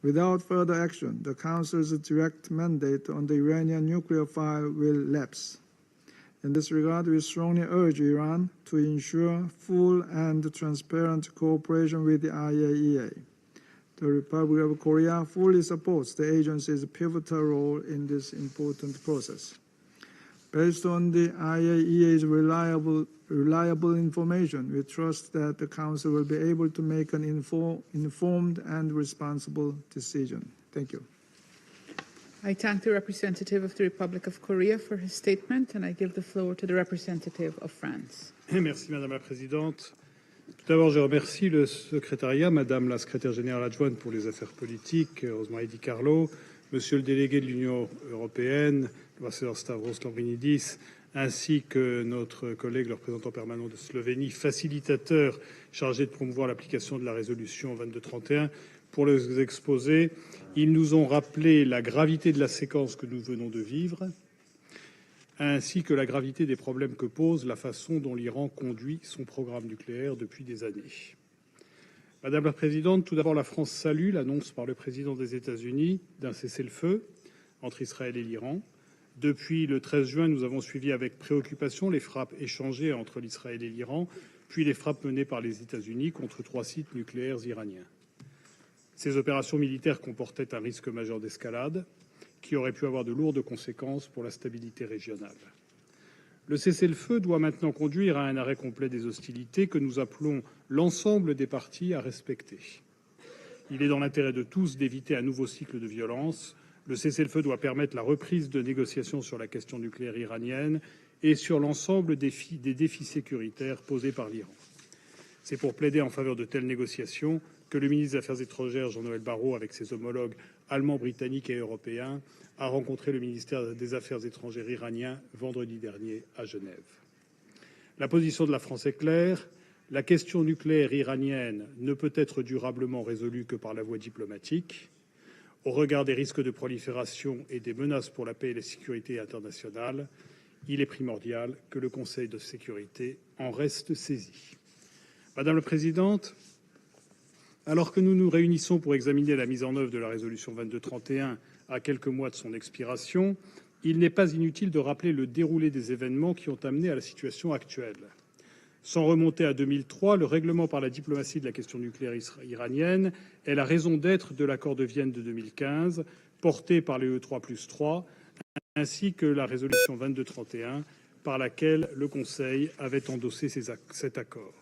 Without further action, the Council's direct mandate on the Iranian nuclear file will lapse. In this regard, we strongly urge Iran to ensure full and transparent cooperation with the IAEA. The Republic of Korea fully supports the agency's pivotal role in this important process. Based on the IAEA's reliable information, we trust that the Council will be able to make an informed and responsible decision. Thank you. I thank the representative of the Republic of Korea for his statement, and I give the floor to the representative of France. Merci, Madame la Présidente. Tout d'abord, je remercie le secrétariat, Madame la secrétaire générale adjointe pour les affaires politiques, Rosemary Di Carlo, Monsieur le délégué de l'Union européenne, l'ambassadeur Stavros Lambrinidis, ainsi que notre collègue, le représentant permanent de Slovénie, facilitateur chargé de promouvoir l'application de la résolution 2231, pour les exposer. Ils nous ont rappelé la gravité de la séquence que nous venons de vivre, ainsi que la gravité des problèmes que pose la façon dont l'Iran conduit son programme nucléaire depuis des années. Madame la Présidente, tout d'abord, la France salue l'annonce par le président des États-Unis d'un cessez-le-feu entre Israël et l'Iran. Depuis le 13 juin, nous avons suivi avec préoccupation les frappes échangées entre l'Israël et l'Iran, puis les frappes menées par les États-Unis contre 3 sites nucléaires iraniens. Ces opérations militaires comportaient un risque majeur d'escalade qui aurait pu avoir de lourdes conséquences pour la stabilité régionale. Le cessez-le-feu doit maintenant conduire à un arrêt complet des hostilités que nous appelons l'ensemble des parties à respecter. Il est dans l'intérêt de tous d'éviter un nouveau cycle de violence. Le cessez-le-feu doit permettre la reprise de négociations sur la question nucléaire iranienne et sur l'ensemble des défis sécuritaires posés par l'Iran. C'est pour plaider en faveur de telles négociations que le ministre des Affaires étrangères, Jean-Noël Barrot, avec ses homologues allemands, britanniques et européens, a rencontré le ministère des Affaires étrangères iranien vendredi dernier à Genève. La position de la France est claire. La question nucléaire iranienne ne peut être durablement résolue que par la voie diplomatique. Au regard des risques de prolifération et des menaces pour la paix et la sécurité internationale, il est primordial que le Conseil de sécurité en reste saisi. Madame la Présidente, alors que nous nous réunissons pour examiner la mise en œuvre de la résolution 2231 à quelques mois de son expiration, il n'est pas inutile de rappeler le déroulé des événements qui ont amené à la situation actuelle. Sans remonter à 2003, le règlement par la diplomatie de la question nucléaire iranienne est la raison d'être de l'accord de Vienne de 2015, porté par les E3+3, ainsi que la résolution 2231, par laquelle le Conseil avait endossé cet accord.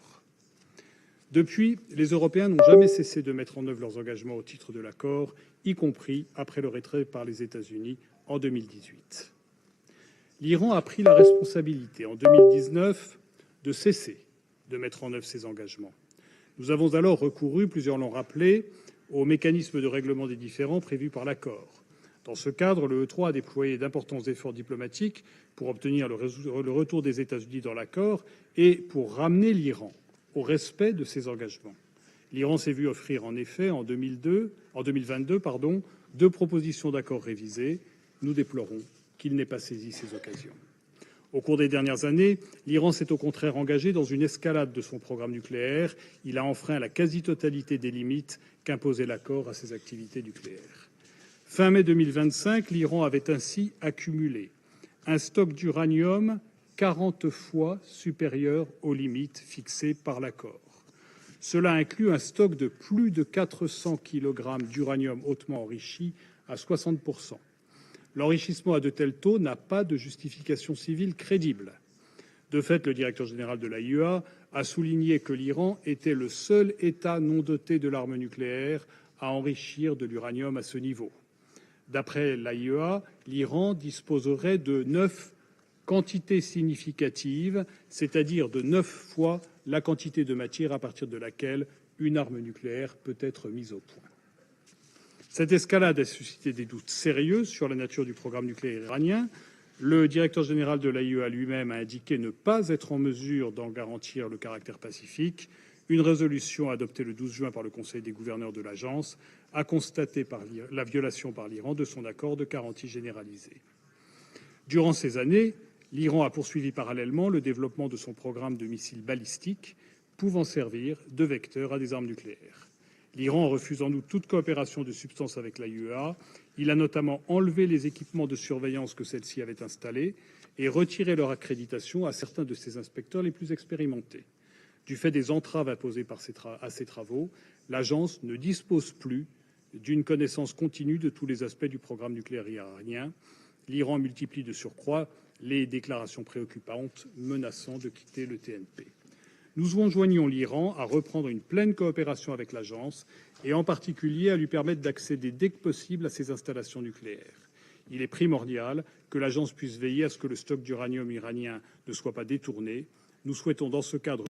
Depuis, les Européens n'ont jamais cessé de mettre en œuvre leurs engagements au titre de l'accord, y compris après le retrait par les États-Unis en 2018. L'Iran a pris la responsabilité en 2019 de cesser de mettre en œuvre ces engagements. Nous avons alors recouru, plusieurs l'ont rappelé, au mécanisme de règlement des différends prévu par l'accord. Dans ce cadre, le E3 a déployé d'importants efforts diplomatiques pour obtenir le retour des États-Unis dans l'accord et pour ramener l'Iran au respect de ses engagements. L'Iran s'est vu offrir en effet en 2022 deux propositions d'accord révisées. Nous déplorons qu'il n'ait pas saisi ces occasions. Au cours des dernières années, l'Iran s'est au contraire engagé dans une escalade de son programme nucléaire. Il a enfreint la quasi-totalité des limites qu'imposait l'accord à ses activités nucléaires. Fin mai 2025, l'Iran avait ainsi accumulé un stock d'uranium 40 fois supérieur aux limites fixées par l'accord. Cela inclut un stock de plus de 400 kg d'uranium hautement enrichi à 60%. L'enrichissement à de tels taux n'a pas de justification civile crédible. De fait, le directeur général de l'AIEA a souligné que l'Iran était le seul État non doté de l'arme nucléaire à enrichir de l'uranium à ce niveau. D'après l'AIEA, l'Iran disposerait de 9 quantités significatives, c'est-à-dire de 9 fois la quantité de matière à partir de laquelle une arme nucléaire peut être mise au point. Cette escalade a suscité des doutes sérieux sur la nature du programme nucléaire iranien. Le directeur général de l'AIEA lui-même a indiqué ne pas être en mesure d'en garantir le caractère pacifique. Une résolution adoptée le 12 juin par le Conseil des gouverneurs de l'agence a constaté la violation par l'Iran de son accord de garantie généralisée. Durant ces années, l'Iran a poursuivi parallèlement le développement de son programme de missiles balistiques pouvant servir de vecteur à des armes nucléaires. L'Iran refuse en outre toute coopération de substance avec l'AIEA. Il a notamment enlevé les équipements de surveillance que celle-ci avait installés et retiré leur accréditation à certains de ses inspecteurs les plus expérimentés. Du fait des entraves imposées à ces travaux, l'agence ne dispose plus d'une connaissance continue de tous les aspects du programme nucléaire iranien. L'Iran multiplie de surcroît les déclarations préoccupantes menaçant de quitter le TNP. Nous enjoignons l'Iran à reprendre une pleine coopération avec l'agence et en particulier à lui permettre d'accéder dès que possible à ses installations nucléaires. Il est primordial que l'agence puisse veiller à ce que le stock d'uranium iranien ne soit pas détourné. Nous souhaitons dans ce cadre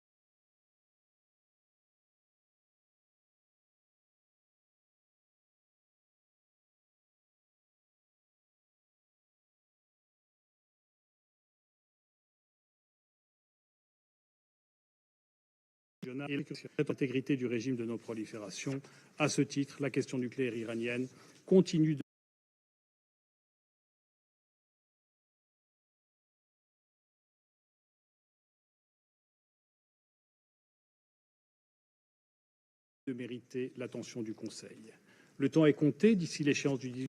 et l'intégrité du régime de non-prolifération. À ce titre, la question nucléaire iranienne continue de mériter l'attention du Conseil. Le temps est compté. D'ici l'échéance du 18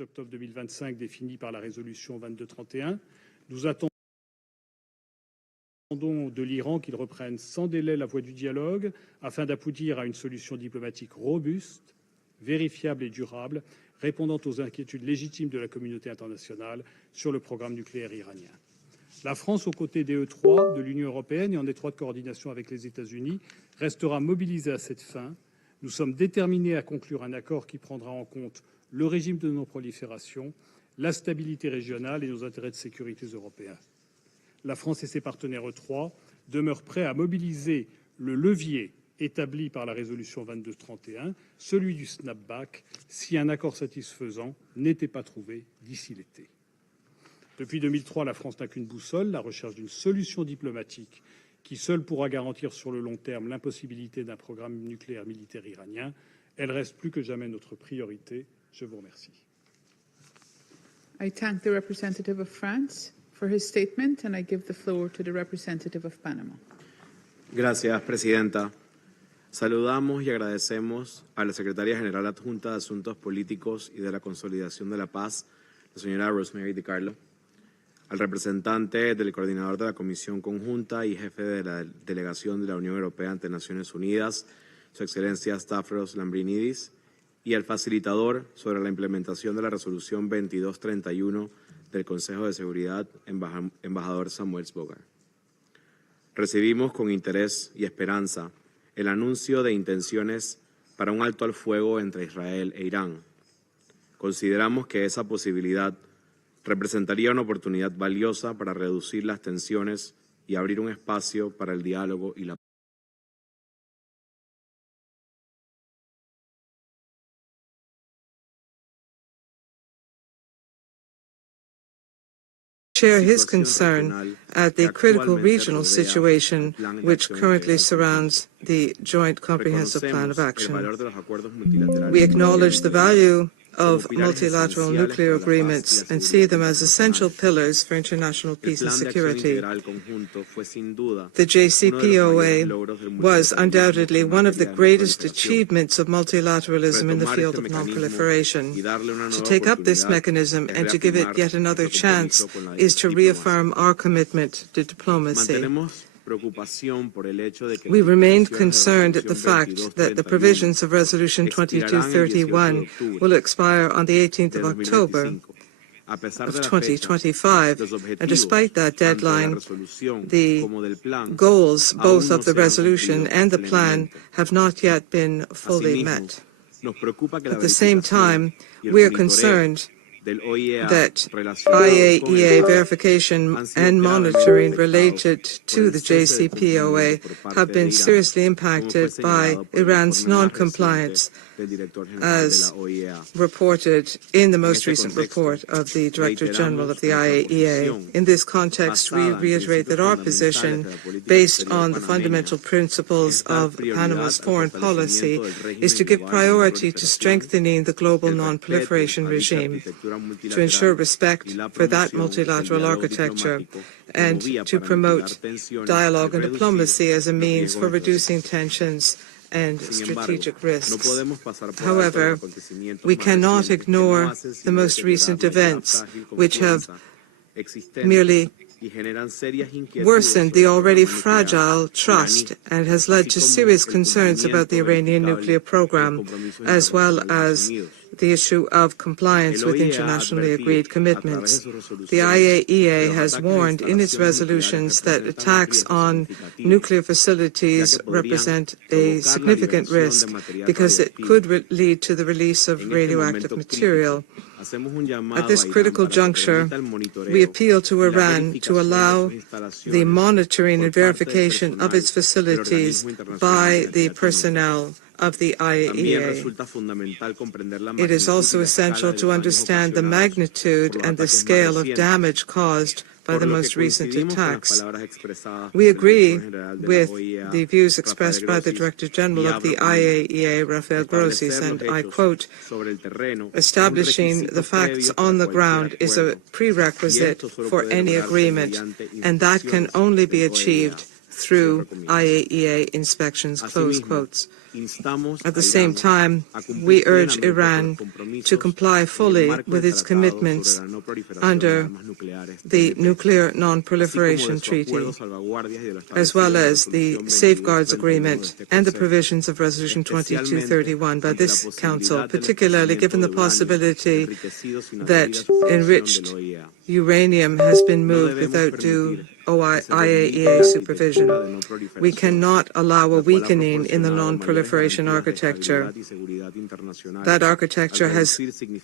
octobre 2025 définie par la résolution 2231. Nous attendons de l'Iran qu'il reprenne sans délai la voie du dialogue afin d'aboutir à une solution diplomatique robuste, vérifiable et durable, répondant aux inquiétudes légitimes de la communauté internationale sur le programme nucléaire iranien. La France, aux côtés des E3, de l'Union européenne et en étroite coordination avec les États-Unis, restera mobilisée à cette fin. Nous sommes déterminés à conclure un accord qui prendra en compte le régime de non-prolifération, la stabilité régionale et nos intérêts de sécurité européens. La France et ses partenaires E3 demeurent prêts à mobiliser le levier établi par la résolution 2231, celui du snapback, si un accord satisfaisant n'était pas trouvé d'ici l'été. Depuis 2003, la France n'a qu'une boussole, la recherche d'une solution diplomatique qui seule pourra garantir sur le long terme l'impossibilité d'un programme nucléaire militaire iranien. Elle reste plus que jamais notre priorité. Je vous remercie. I thank the representative of France for his statement, and I give the floor to the representative of Panama. Gracias, Presidenta. Saludamos y agradecemos a la Secretaria General Adjunta de Asuntos Políticos y de la Consolidación de la Paz, la señora Rosemary DiCarlo, al representante del coordinador de la Comisión Conjunta y jefe de la Delegación de la Unión Europea ante Naciones Unidas, Su Excelencia Stavros Lambrinidis, y al facilitador sobre la implementación de la Resolución 2231 del Consejo de Seguridad, embajador Samuel Svoboda. Recibimos con interés y esperanza el anuncio de intenciones para un alto al fuego entre Israel e Irán. Consideramos que esa posibilidad representaría una oportunidad valiosa para reducir las tensiones y abrir un espacio para el diálogo y la share his concern at the critical regional situation which currently surrounds the Joint Comprehensive Plan of Action. We acknowledge the value of multilateral nuclear agreements and see them as essential pillars for international peace and security. The JCPOA was undoubtedly one of the greatest achievements of multilateralism in the field of non-proliferation. To take up this mechanism and to give it yet another chance is to reaffirm our commitment to diplomacy. We remained concerned at the fact that the provisions of Resolution 2231 will expire on the 18th of October of 2025, and despite that deadline, the goals both of the resolution and the plan have not yet been fully met. At the same time, we are concerned that IAEA verification and monitoring related to the JCPOA have been seriously impacted by Iran's non-compliance as reported in the most recent report of the Director General of the IAEA. In this context, we reiterate that our position, based on the fundamental principles of Panama's foreign policy, is to give priority to strengthening the global non-proliferation regime, to ensure respect for that multilateral architecture, and to promote dialogue and diplomacy as a means for reducing tensions and strategic risks. However, we cannot ignore the most recent events, which have merely worsened the already fragile trust and has led to serious concerns about the Iranian nuclear program, as well as the issue of compliance with internationally agreed commitments. The IAEA has warned in its resolutions that attacks on nuclear facilities represent a significant risk because it could lead to the release of radioactive material. At this critical juncture, we appeal to Iran to allow the monitoring and verification of its facilities by the personnel of the IAEA. It is also essential to understand the magnitude and the scale of damage caused by the most recent attacks. We agree with the views expressed by the Director General of the IAEA, Rafael Grossi, and I quote, "Establishing the facts on the ground is a prerequisite for any agreement, and that can only be achieved through IAEA inspections," close quotes. At the same time, we urge Iran to comply fully with its commitments under the Nuclear Non-Proliferation Treaty, as well as the Safeguards Agreement and the provisions of Resolution 2231 by this Council, particularly given the possibility that enriched uranium has been moved without due IAEA supervision. We cannot allow a weakening in the non-proliferation architecture. That architecture has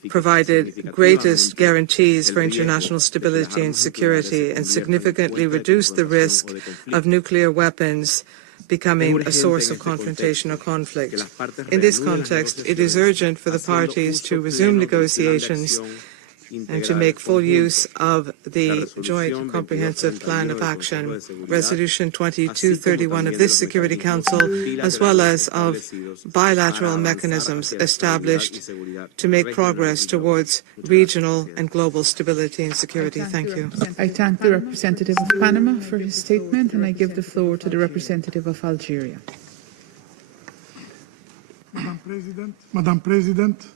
provided greatest guarantees for international stability and security and significantly reduced the risk of nuclear weapons becoming a source of confrontation or conflict. In this context, it is urgent for the parties to resume negotiations and to make full use of the Joint Comprehensive Plan of Action, Resolution 2231 of this Security Council, as well as of bilateral mechanisms established to make progress towards regional and global stability and security. Thank you. I thank the representative of Panama for his statement, and I give the floor to the representative of Algeria. Madam President,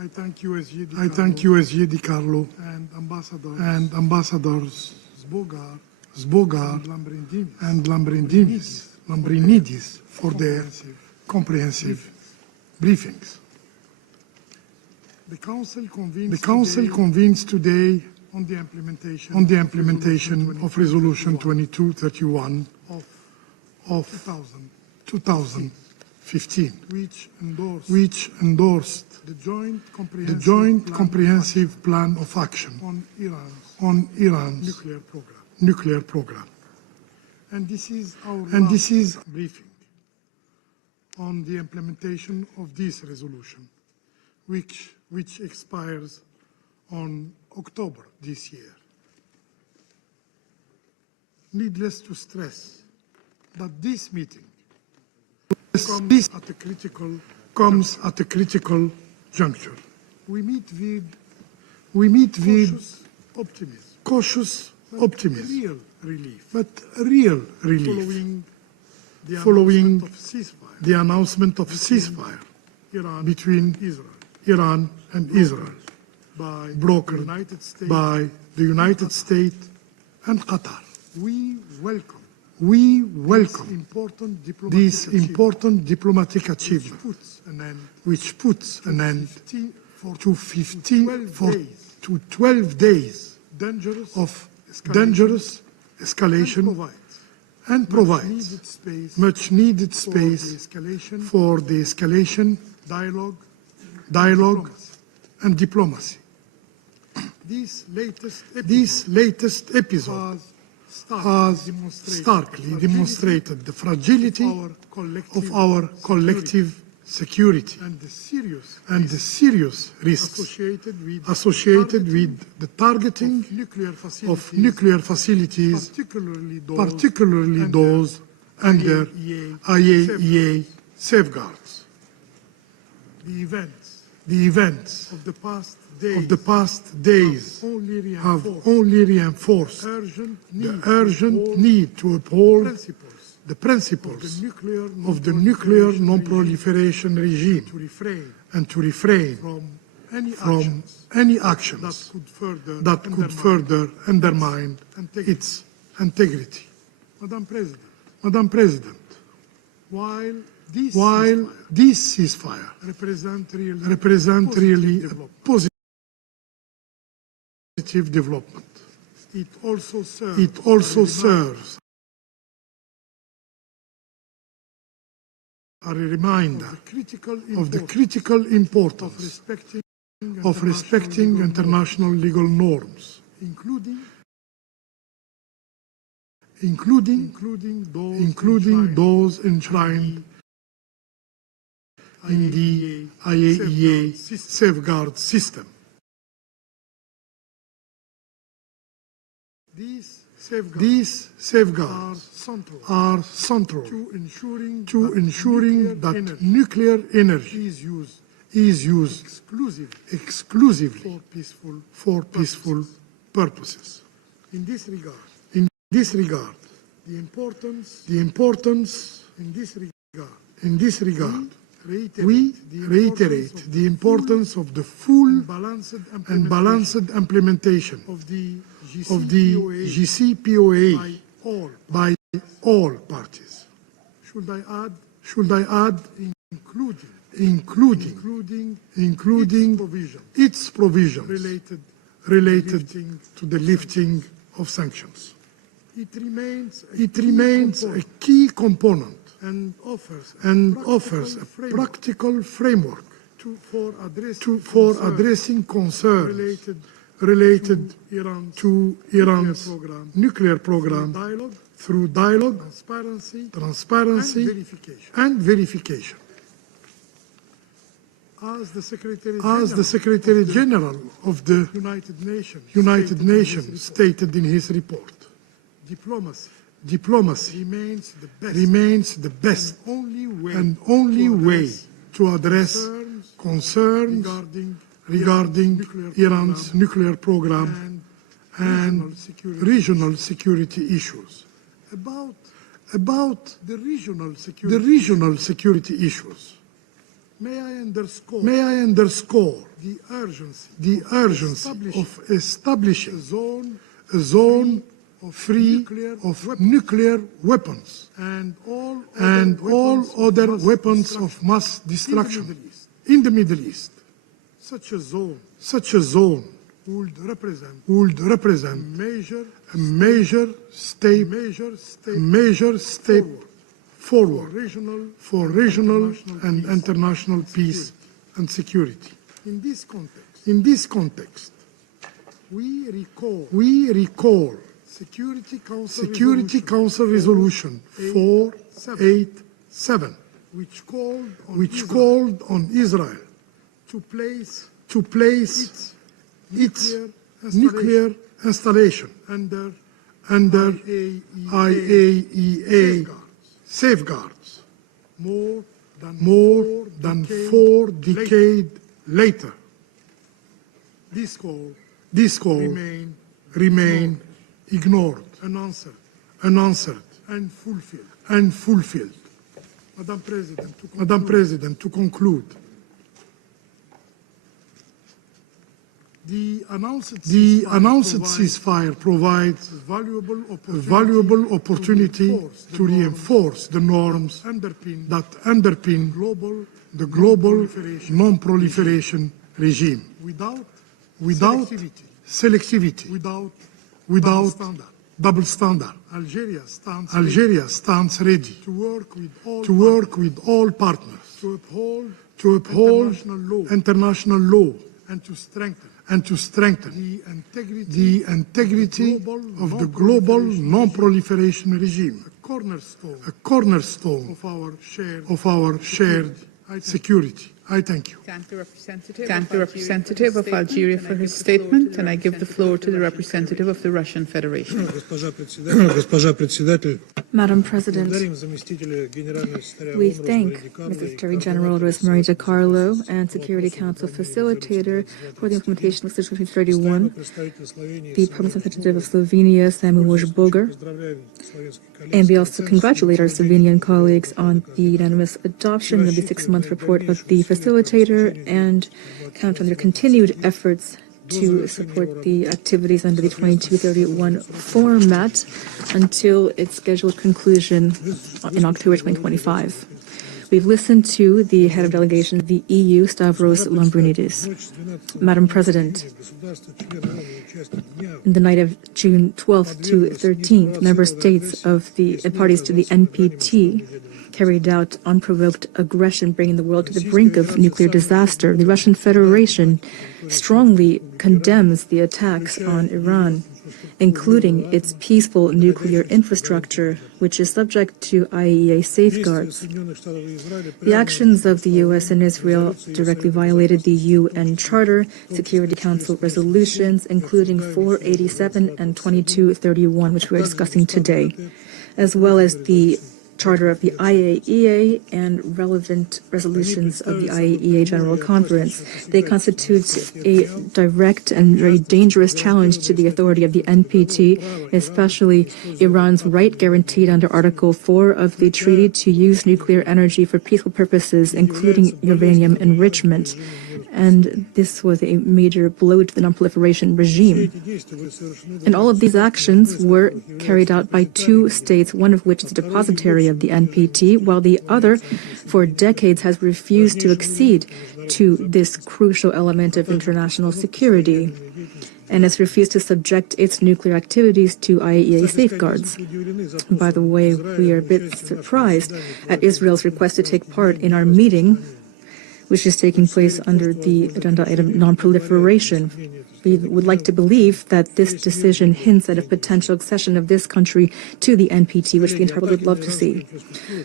I thank USG Di Carlo and Ambassadors Zbogar and Lambrinidis for their comprehensive briefings. The Council convenes today on the implementation of Resolution 2231 of 2015, which endorsed the Joint Comprehensive Plan of Action on Iran's nuclear program. And this is our briefing on the implementation of this resolution, which expires on October this year. Needless to stress that this meeting comes at a critical juncture. We meet with cautious optimism, but real relief following the announcement of ceasefire between Iran and Israel, brokered by the United States and Qatar. We welcome this important diplomatic achievement, which puts an end to 12 days of dangerous escalation and provides much needed space for the escalation, dialogue and diplomacy. This latest episode has starkly demonstrated the fragility of our collective security, and the serious risks associated with the targeting of nuclear facilities, particularly those under IAEA safeguards. The events of the past days have only reinforced the urgent need to uphold the principles of the nuclear non-proliferation regime and to refrain from any actions that could further undermine its integrity. Madam President, while this ceasefire represents really a positive development, it also serves a reminder of the critical importance of respecting international legal norms, including those enshrined in the IAEA safeguard system. These safeguards are central to ensuring that nuclear energy is used exclusively for peaceful purposes. In this regard, the importance in this regard, we reiterate the importance of the full and balanced implementation of the JCPOA by all parties. Should I add including its provisions related to the lifting of sanctions. It remains a key component and offers a practical framework for addressing concerns related to Iran's nuclear program through dialogue, transparency, and verification. As the Secretary General of the United Nations stated in his report, diplomacy remains the best and only way to address concerns regarding Iran's nuclear program and regional security issues. About the regional security issues, may I underscore the urgency of establishing a zone free of nuclear weapons and all other weapons of mass destruction in the Middle East. Such a zone would represent a major step forward for regional and international peace and security. In this context, we recall Security Council Resolution 487, which called on Israel to place its nuclear installation under IAEA safeguards more than 4 decades later. This call remain ignored, unanswered, and fulfilled. Madam President, to conclude, the announced ceasefire provides a valuable opportunity to reinforce the norms that underpin the global non-proliferation regime without selectivity, without double standard. Algeria stands ready to work with all partners to uphold international law and to strengthen the integrity of the global non-proliferation regime, a cornerstone of our shared security. I thank you. Thank the representative of Algeria for his statement, and I give the floor to the representative of the Russian Federation. Madam President, we thank Mrs. Secretary General Rosemary DiCarlo and Security Council Facilitator for the implementation of Resolution 231, the Permanent Representative of Slovenia, Samuel Boger, and we also congratulate our Slovenian colleagues on the unanimous adoption of the 6-month report of the facilitator and count on their continued efforts to support the activities under the 2231 format until its scheduled conclusion in October 2025. We've listened to the head of delegation of the EU, Stavros Lambrinidis. Madam President, in the night of June 12th to 13th, member states of the parties to the NPT carried out unprovoked aggression, bringing the world to the brink of nuclear disaster. The Russian Federation strongly condemns the attacks on Iran, including its peaceful nuclear infrastructure, which is subject to IAEA safeguards. The actions of the U.S. and Israel directly violated the UN Charter, Security Council resolutions, including 487 and 2231, which we are discussing today, as well as the Charter of the IAEA and relevant resolutions of the IAEA General Conference. They constitute a direct and very dangerous challenge to the authority of the NPT, especially Iran's right guaranteed under Article 4 of the treaty to use nuclear energy for peaceful purposes, including uranium enrichment. And this was a major blow to the non-proliferation regime. And all of these actions were carried out by two states, one of which is a depositary of the NPT, while the other, for decades, has refused to accede to this crucial element of international security and has refused to subject its nuclear activities to IAEA safeguards. By the way, we are a bit surprised at Israel's request to take part in our meeting, which is taking place under the agenda item non-proliferation. We would like to believe that this decision hints at a potential accession of this country to the NPT, which the entire world would love to see.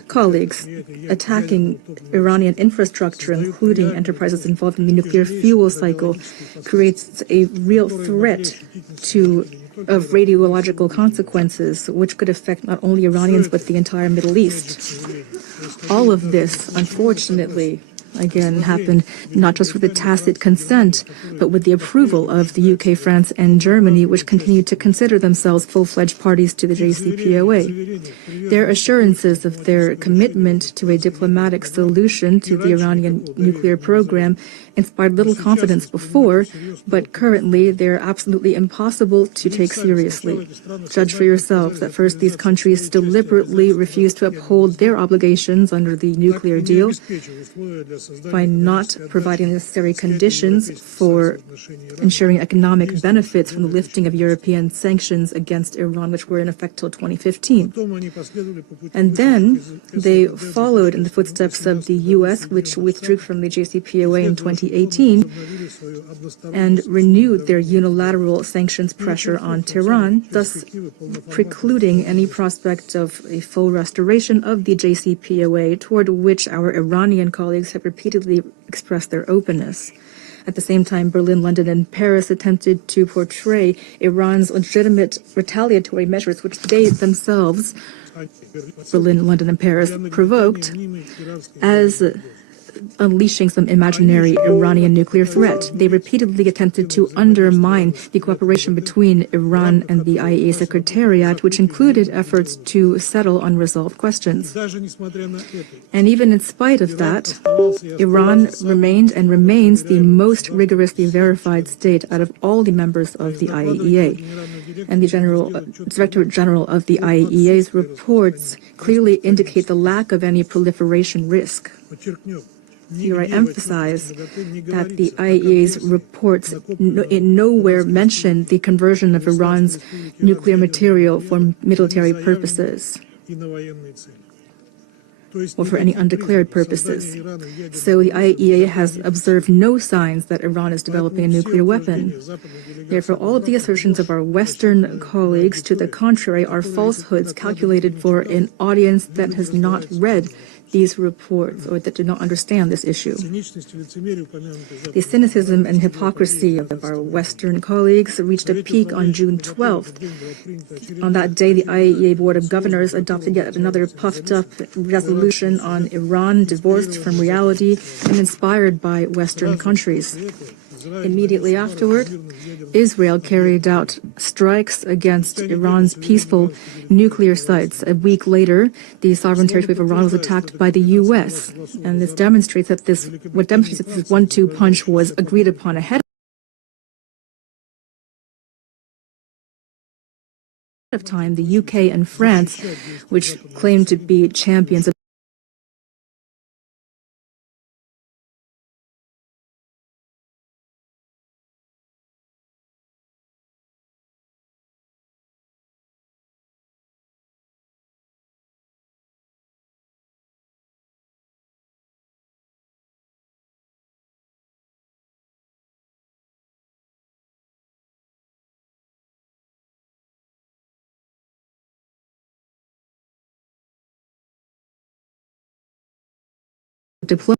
Colleagues, attacking Iranian infrastructure, including enterprises involved in the nuclear fuel cycle, creates a real threat of radiological consequences, which could affect not only Iranians but the entire Middle East. All of this, unfortunately, again, happened not just with the tacit consent, but with the approval of the UK, France, and Germany, which continue to consider themselves full-fledged parties to the JCPOA. Their assurances of their commitment to a diplomatic solution to the Iranian nuclear program inspired little confidence before, but currently they're absolutely impossible to take seriously. Judge for yourselves that first these countries deliberately refuse to uphold their obligations under the nuclear deal by not providing the necessary conditions for ensuring economic benefits from the lifting of European sanctions against Iran, which were in effect till 2015. And then they followed in the footsteps of the U.S., which withdrew from the JCPOA in 2018 and renewed their unilateral sanctions pressure on Tehran, thus precluding any prospect of a full restoration of the JCPOA, toward which our Iranian colleagues have repeatedly expressed their openness. At the same time, Berlin, London, and Paris attempted to portray Iran's legitimate retaliatory measures, which they themselves, Berlin, London, and Paris, provoked, as unleashing some imaginary Iranian nuclear threat. They repeatedly attempted to undermine the cooperation between Iran and the IAEA Secretariat, which included efforts to settle unresolved questions. And even in spite of that, Iran remained and remains the most rigorously verified state out of all the members of the IAEA. And the Director General of the IAEA's reports clearly indicate the lack of any proliferation risk. Here I emphasize that the IAEA's reports in nowhere mention the conversion of Iran's nuclear material for military purposes or for any undeclared purposes. So the IAEA has observed no signs that Iran is developing a nuclear weapon. Therefore, all of the assertions of our Western colleagues, to the contrary, are falsehoods calculated for an audience that has not read these reports or that do not understand this issue. The cynicism and hypocrisy of our Western colleagues reached a peak on June 12th. On that day, the IAEA Board of Governors adopted yet another puffed-up resolution on Iran, divorced from reality and inspired by Western countries. Immediately afterward, Israel carried out strikes against Iran's peaceful nuclear sites. A week later, the sovereign territory of Iran was attacked by the U.S., and this demonstrates that this 1-2 punch was agreed upon ahead of time. The UK and France, which claim to be champions of diplomacy.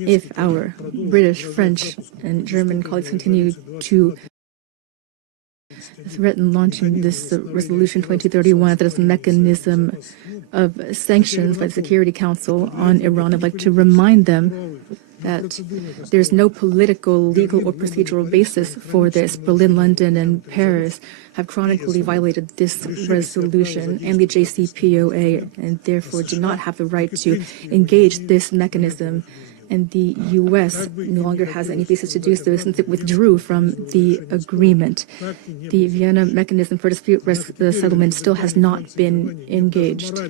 If our British, French, and German colleagues continue to threaten launching this Resolution 2231, that is a mechanism of sanctions by the Security Council on Iran, I'd like to remind them that there's no political, legal, or procedural basis for this. Berlin, London, and Paris have chronically violated this resolution and the JCPOA, and therefore do not have the right to engage this mechanism. And the U.S. no longer has any basis to do so since it withdrew from the agreement. The Vienna mechanism for dispute settlement still has not been engaged.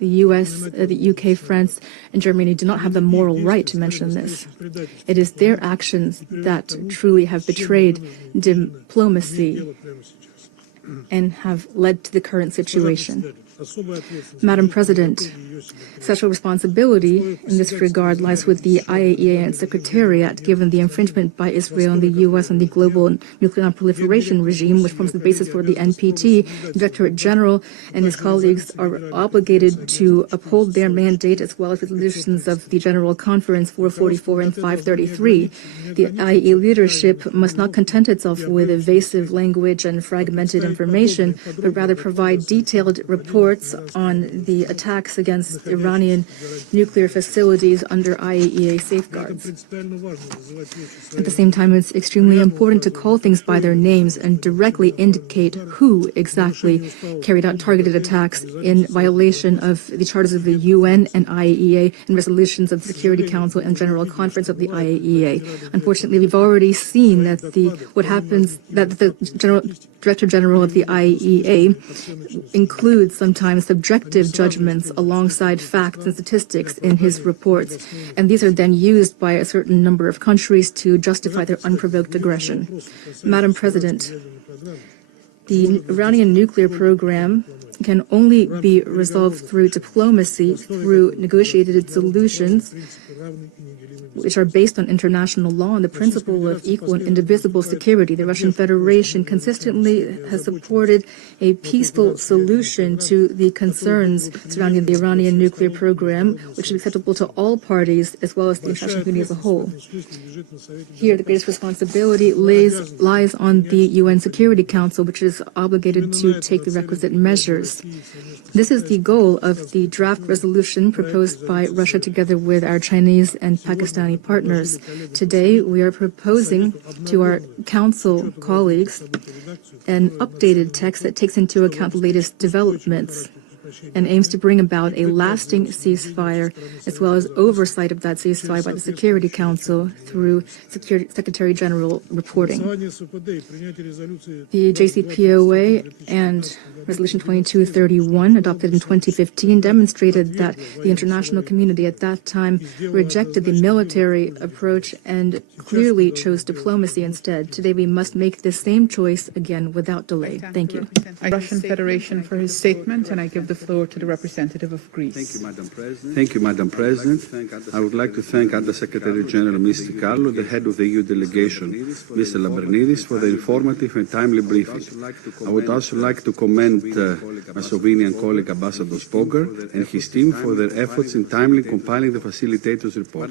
The U.S., the U.K., France, and Germany do not have the moral right to mention this. It is their actions that truly have betrayed diplomacy and have led to the current situation. Madam President, special responsibility in this regard lies with the IAEA and its Secretariat, given the infringement by Israel and the U.S. on the global nuclear non-proliferation regime, which forms the basis for the NPT. The Directorate General and his colleagues are obligated to uphold their mandate as well as resolutions of the General Conference 444 and 533. The IAEA leadership must not content itself with evasive language and fragmented information, but rather provide detailed reports on the attacks against Iranian nuclear facilities under IAEA safeguards. At the same time, it's extremely important to call things by their names and directly indicate who exactly carried out targeted attacks in violation of the charters of the UN and IAEA and resolutions of the Security Council and General Conference of the IAEA. Unfortunately, we've already seen that the Director General of the IAEA includes sometimes subjective judgments alongside facts and statistics in his reports, and these are then used by a certain number of countries to justify their unprovoked aggression. Madam President, the Iranian nuclear program can only be resolved through diplomacy, through negotiated solutions, which are based on international law and the principle of equal and indivisible security. The Russian Federation consistently has supported a peaceful solution to the concerns surrounding the Iranian nuclear program, which is acceptable to all parties as well as the international community as a whole. Here, the greatest responsibility lies on the UN Security Council, which is obligated to take the requisite measures. This is the goal of the draft resolution proposed by Russia together with our Chinese and Pakistani partners. Today, we are proposing to our Council colleagues an updated text that takes into account the latest developments and aims to bring about a lasting ceasefire as well as oversight of that ceasefire by the Security Council through Secretary General reporting. The JCPOA and Resolution 2231, adopted in 2015, demonstrated that the international community at that time rejected the military approach and clearly chose diplomacy instead. Today, we must make the same choice again without delay. Thank you. I Russian Federation for his statement, and I give the floor to the representative of Greece. Thank you, Madam President. Thank you, Madam President. I would like to thank Undersecretary General Mr. Carlo, the head of the EU delegation, Mr. Lambrinidis, for the informative and timely briefing. I would also like to commend my Slovenian colleague Ambassador Spoger and his team for their efforts in timely compiling the facilitator's report.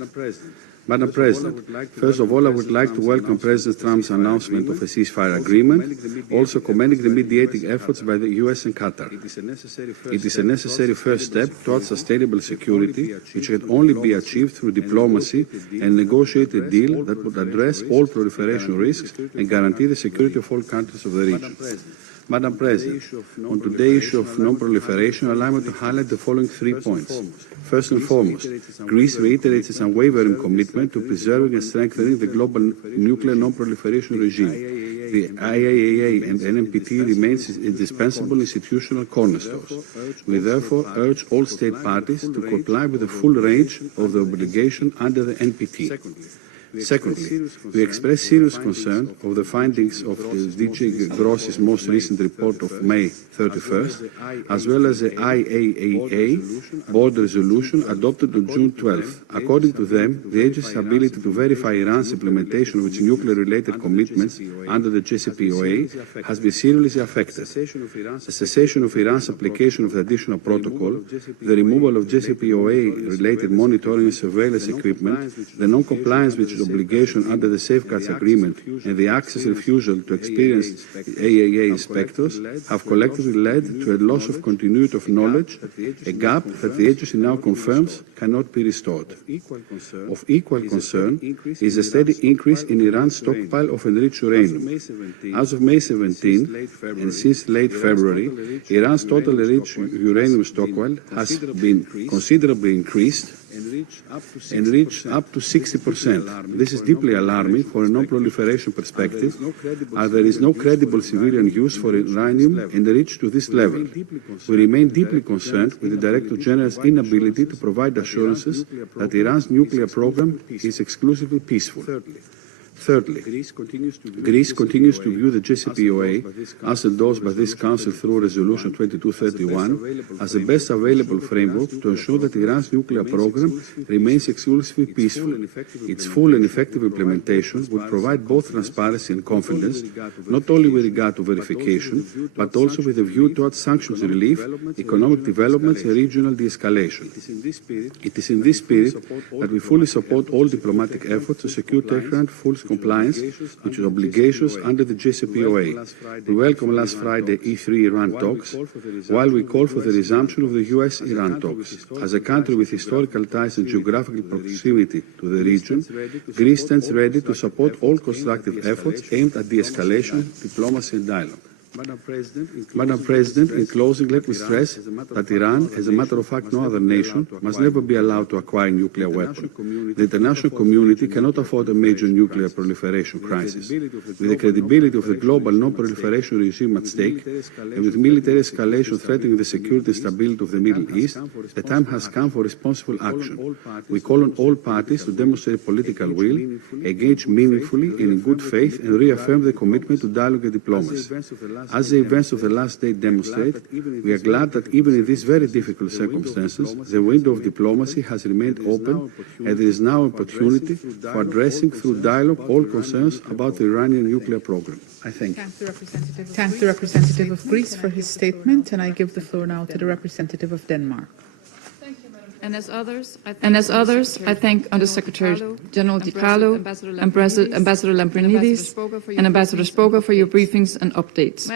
Madam President, first of all, I would like to welcome President Trump's announcement of a ceasefire agreement, also commending the mediating efforts by the US and Qatar. It is a necessary first step towards sustainable security, which can only be achieved through diplomacy and negotiate a deal that would address all proliferation risks and guarantee the security of all countries of the region. Madam President, on today's issue of non-proliferation, allow me to highlight the following 3 points. First and foremost, Greece reiterates its unwavering commitment to preserving and strengthening the global nuclear non-proliferation regime. The IAEA and NPT remains indispensable institutional cornerstones. We therefore urge all state parties to comply with the full range of the obligation under the NPT. Secondly, we express serious concern of the findings of the DG Gross's most recent report of May 31st, as well as the IAEA board resolution adopted on June 12th. According to them, the agency's ability to verify Iran's implementation of its nuclear-related commitments under the JCPOA has been seriously affected. The cessation of Iran's application of the additional protocol, the removal of JCPOA-related monitoring and surveillance equipment, the non-compliance with obligation under the Safeguards Agreement, and the access refusal to experienced AAA inspectors have collectively led to a loss of continuity of knowledge, a gap that the agency now confirms cannot be restored. Of equal concern is a steady increase in Iran's stockpile of enriched uranium. As of May 17, and since late February, Iran's total enriched uranium stockpile has been considerably increased and reached up to 60%. This is deeply alarming for a non-proliferation perspective, as there is no credible civilian use for uranium enriched to this level. We remain deeply concerned with the Director General's inability to provide assurances that Iran's nuclear program is exclusively peaceful. Thirdly, Greece continues to view the JCPOA, as endorsed by this Council through Resolution 2231, as the best available framework to ensure that Iran's nuclear program remains exclusively peaceful. Its full and effective implementation would provide both transparency and confidence, not only with regard to verification, but also with a view towards sanctions relief, economic developments, and regional de-escalation. It is in this spirit that we fully support all diplomatic efforts to secure Tehran's full compliance with its obligations under the JCPOA. We welcome last Friday E3 Iran talks, while we call for the resumption of the US-Iran talks. As a country with historical ties and geographical proximity to the region, Greece stands ready to support all constructive efforts aimed at de-escalation, diplomacy and dialogue. Madam President, in closing, let me stress that Iran, as a matter of fact no other nation, must never be allowed to acquire a nuclear weapon. The international community cannot afford a major nuclear proliferation crisis. With the credibility of the global non-proliferation regime at stake, and with military escalation threatening the security and stability of the Middle East, the time has come for responsible action. We call on all parties to demonstrate political will, engage meaningfully and in good faith, and reaffirm the commitment to dialogue and diplomacy. As the events of the last day demonstrate, we are glad that even in these very difficult circumstances, the window of diplomacy has remained open, and there is now an opportunity for addressing through dialogue all concerns about the Iranian nuclear program. I thank you. Thank the representative of Greece for his statement, and I give the floor now to the representative of Denmark. And as others, I thank Undersecretary General Di Carlo, Ambassador Lambrinidis, and Ambassador Spoger for your briefings and updates.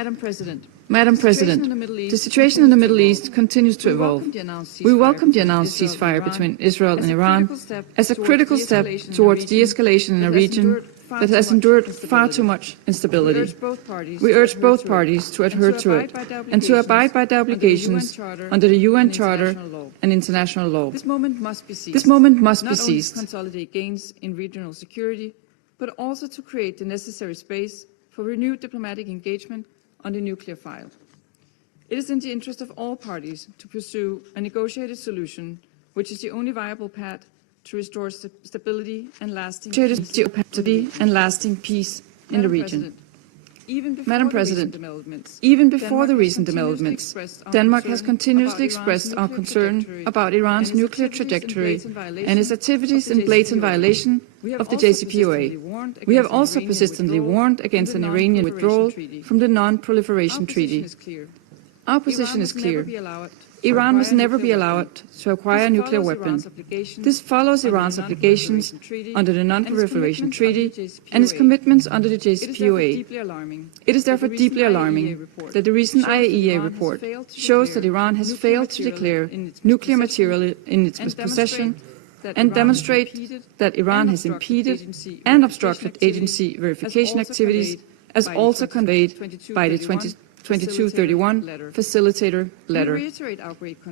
Madam President, the situation in the Middle East continues to evolve. We welcome the announced ceasefire between Israel and Iran as a critical step towards de-escalation in a region that has endured far too much instability. We urge both parties to adhere to it and to abide by the obligations under the UN Charter and international law. This moment must be seized. Not only to consolidate gains in regional security, but also to create the necessary space for renewed diplomatic engagement on the nuclear file. It is in the interest of all parties to pursue a negotiated solution, which is the only viable path to restore stability and lasting peace in the region. Madam President, even before the recent developments, Denmark has continuously expressed our concern about Iran's nuclear trajectory and its activities in blatant violation of the JCPOA. We have also persistently warned against an Iranian withdrawal from the Non-Proliferation Treaty. Our position is clear. Iran must never be allowed to acquire a nuclear weapon. This follows Iran's obligations under the Non-Proliferation Treaty and its commitments under the JCPOA. It is therefore deeply alarming that the recent IAEA report shows that Iran has failed to declare nuclear material in its possession and demonstrate that Iran has impeded and obstructed agency verification activities, as also conveyed by the 2231 facilitator letter.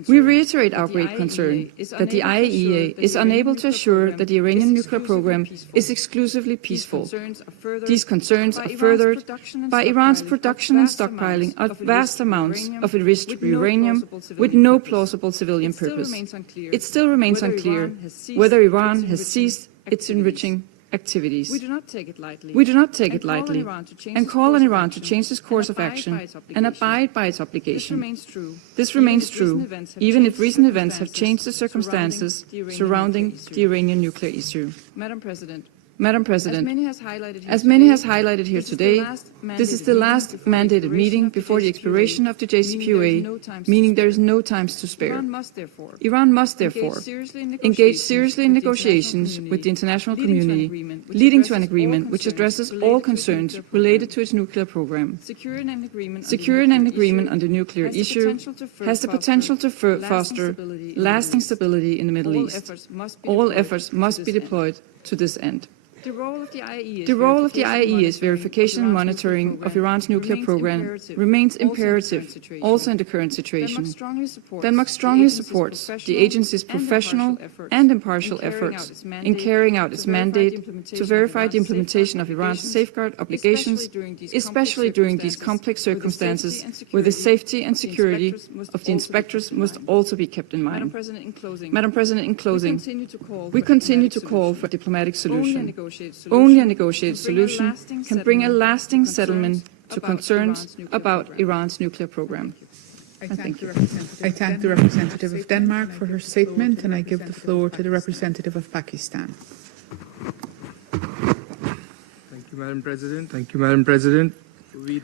We reiterate our great concern that the IAEA is unable to assure that the Iranian nuclear program is exclusively peaceful. These concerns are furthered by Iran's production and stockpiling of vast amounts of enriched uranium with no plausible civilian purpose. It still remains unclear whether Iran has ceased its enriching activities. We do not take it lightly and call on Iran to change its course of action and abide by its obligation. This remains true, even if recent events have changed the circumstances surrounding the Iranian nuclear issue. Madam President, as many has highlighted here today, this is the last mandated meeting before the expiration of the JCPOA, meaning there is no time to spare. Iran must therefore engage seriously in negotiations with the international community, leading to an agreement which addresses all concerns related to its nuclear program. Securing an agreement on the nuclear issue has the potential to foster lasting stability in the Middle East. All efforts must be deployed to this end. The role of the IAEA's verification and monitoring of Iran's nuclear program remains imperative, also in the current situation. Denmark strongly supports the agency's professional and impartial efforts in carrying out its mandate to verify the implementation of Iran's safeguard obligations, especially during these complex circumstances where the safety and security of the inspectors must also be kept in mind. Madam President, in closing, we continue to call for a diplomatic solution. Only a negotiated solution can bring a lasting settlement to concerns about Iran's nuclear program. I thank the representative of Denmark for her statement, and I give the floor to the representative of Pakistan. Thank you, Madam President. We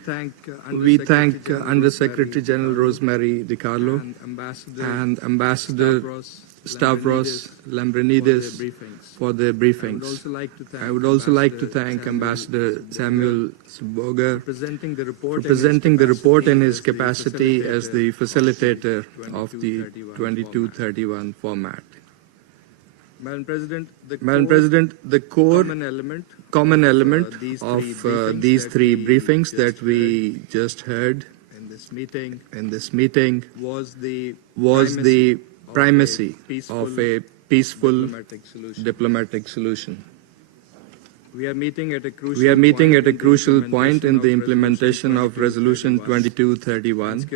thank Under-Secretary General Rosemary DiCarlo and Ambassador Stavros Lambrinidis for their briefings. I would also like to thank Ambassador Samuel Svoboda for presenting the report in his capacity as the facilitator of the 2231 format. Madam President, the core common element of these three briefings that we just heard in this meeting was the primacy of a peaceful diplomatic solution. We are meeting at a crucial point in the implementation of Resolution 2231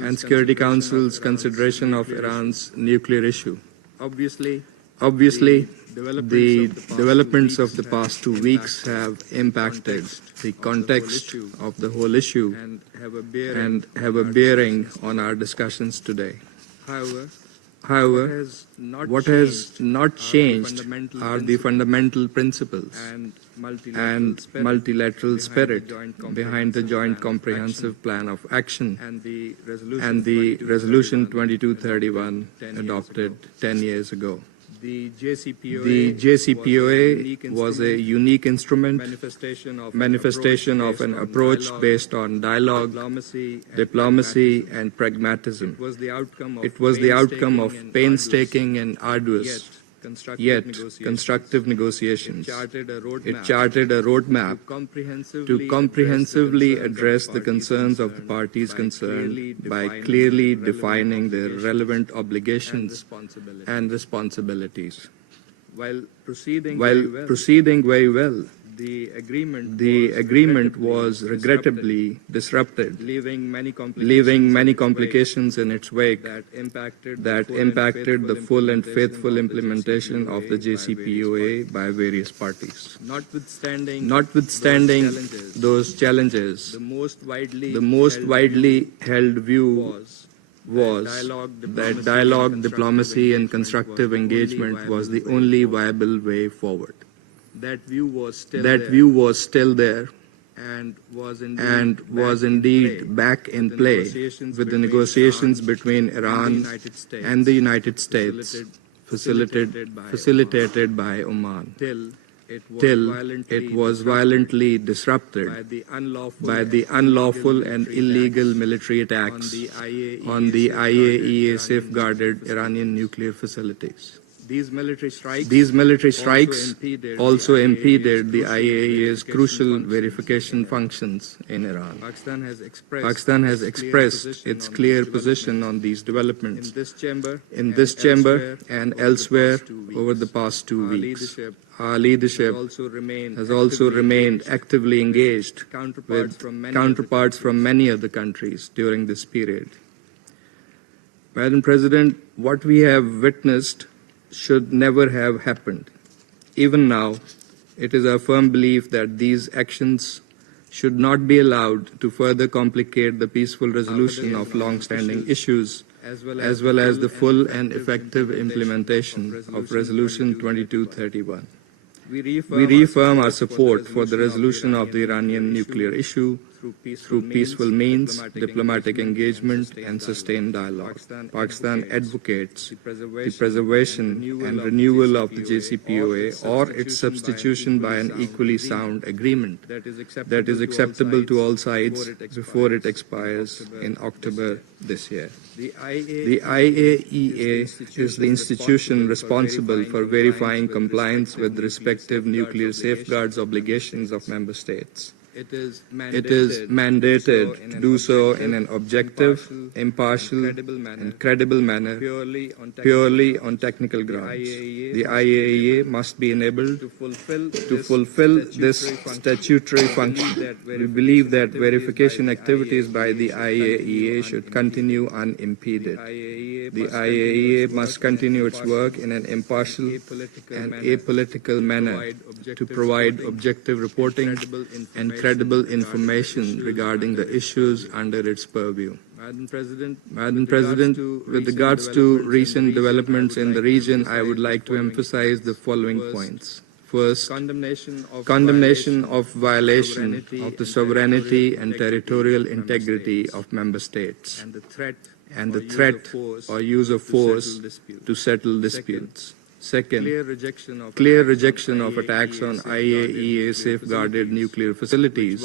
and Security Council's consideration of Iran's nuclear issue. Obviously, the developments of the past 2 weeks have impacted the context of the whole issue and have a bearing on our discussions today. However, what has not changed are the fundamental principles and multilateral spirit behind the Joint Comprehensive Plan of Action and the Resolution 2231 adopted 10 years ago. The JCPOA was a unique instrument, manifestation of an approach based on dialogue, diplomacy, and pragmatism. It was the outcome of painstaking and arduous, yet constructive negotiations. It charted a roadmap to comprehensively address the concerns of the parties concerned by clearly defining their relevant obligations and responsibilities. While proceeding very well, The agreement was regrettably disrupted, leaving many complications in its wake that impacted the full and faithful implementation of the JCPOA by various parties. Notwithstanding those challenges, the most widely held view was that dialogue, diplomacy, and constructive engagement was the only viable way forward. That view was still there and was indeed back in play with the negotiations between Iran and the United States facilitated by Oman. Till it was violently disrupted by the unlawful and illegal military attacks on the IAEA safeguarded Iranian nuclear facilities. These military strikes also impeded the IAEA's crucial verification functions in Iran. Pakistan has expressed its clear position on these developments in this chamber and elsewhere over the past 2 weeks. Our leadership has also remained actively engaged with counterparts from many other countries during this period. Madam President, what we have witnessed should never have happened. Even now, it is our firm belief that these actions should not be allowed to further complicate the peaceful resolution of long-standing issues, as well as the full and effective implementation of Resolution 2231. We reaffirm our support for the resolution of the Iranian nuclear issue through peaceful means, diplomatic engagement, and sustained dialogue. Pakistan advocates the preservation and renewal of the JCPOA or its substitution by an equally sound agreement that is acceptable to all sides before it expires in October this year. The IAEA is the institution responsible for verifying compliance with the respective nuclear safeguards obligations of member states. It is mandated to do so in an objective, impartial, and credible manner, purely on technical grounds. The IAEA must be enabled to fulfill this statutory function. We believe that verification activities by the IAEA should continue unimpeded. The IAEA must continue its work in an impartial and apolitical manner to provide objective reporting and credible information regarding the issues under its purview. Madam President, with regards to recent developments in the region, I would like to emphasize the following points. First, condemnation of violation of the sovereignty and territorial integrity of member states, and the threat or use of force to settle disputes. Second, clear rejection of attacks on IAEA safeguarded nuclear facilities,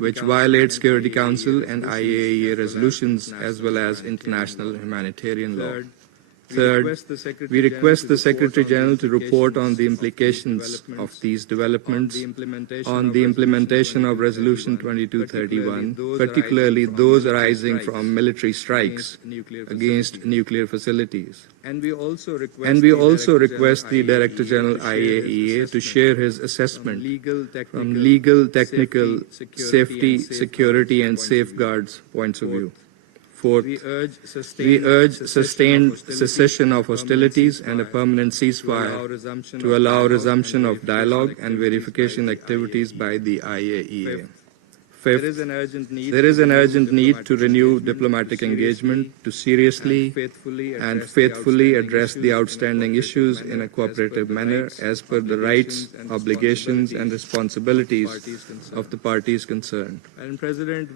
which violate Security Council and IAEA resolutions as well as international humanitarian law. Third, we request the Secretary General to report on the implications of these developments on the implementation of Resolution 2231, particularly those arising from military strikes against nuclear facilities. And we also request the Director General IAEA to share his assessment from legal, technical, safety, security, and safeguards points of view. Fourth, we urge sustained cessation of hostilities and a permanent ceasefire to allow resumption of dialogue and verification activities by the IAEA. Fifth, there is an urgent need to renew diplomatic engagement to seriously and faithfully address the outstanding issues in a cooperative manner as per the rights, obligations, and responsibilities of the parties concerned. Madam President,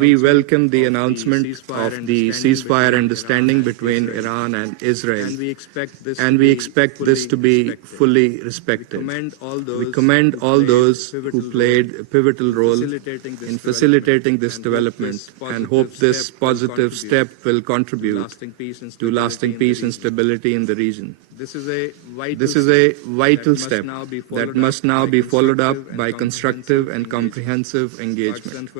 we welcome the announcement of the ceasefire understanding between Iran and Israel, and we expect this to be fully respected. We commend all those who played a pivotal role in facilitating this development and hope this positive step will contribute to lasting peace and stability in the region. This is a vital step that must now be followed up by constructive and comprehensive engagement.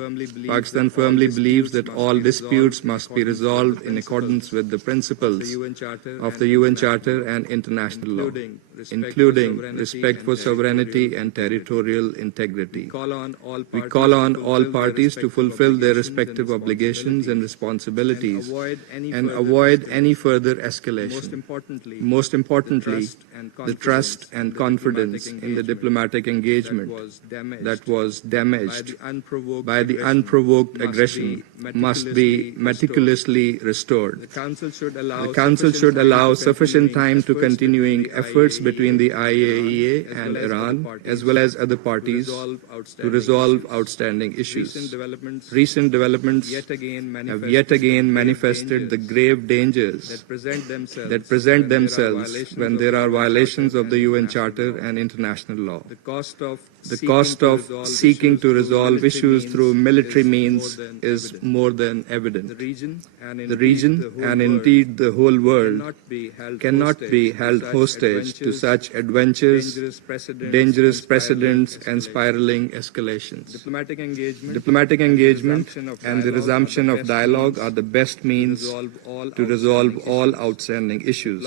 Pakistan firmly believes that all disputes must be resolved in accordance with the principles of the UN Charter and international law, including respect for sovereignty and territorial integrity. We call on all parties to fulfill their respective obligations and responsibilities and avoid any further escalation. Most importantly, the trust and confidence in the diplomatic engagement that was damaged by the unprovoked aggression must be meticulously restored. The Council should allow sufficient time to continuing efforts between the IAEA and Iran, as well as other parties, to resolve outstanding issues. Recent developments have yet again manifested the grave dangers that present themselves when there are violations of the UN Charter and international law. The cost of seeking to resolve issues through military means is more than evident. The region, and indeed the whole world, cannot be held hostage to such adventures, dangerous precedents, and spiraling escalations. Diplomatic engagement and the resumption of dialogue are the best means to resolve all outstanding issues.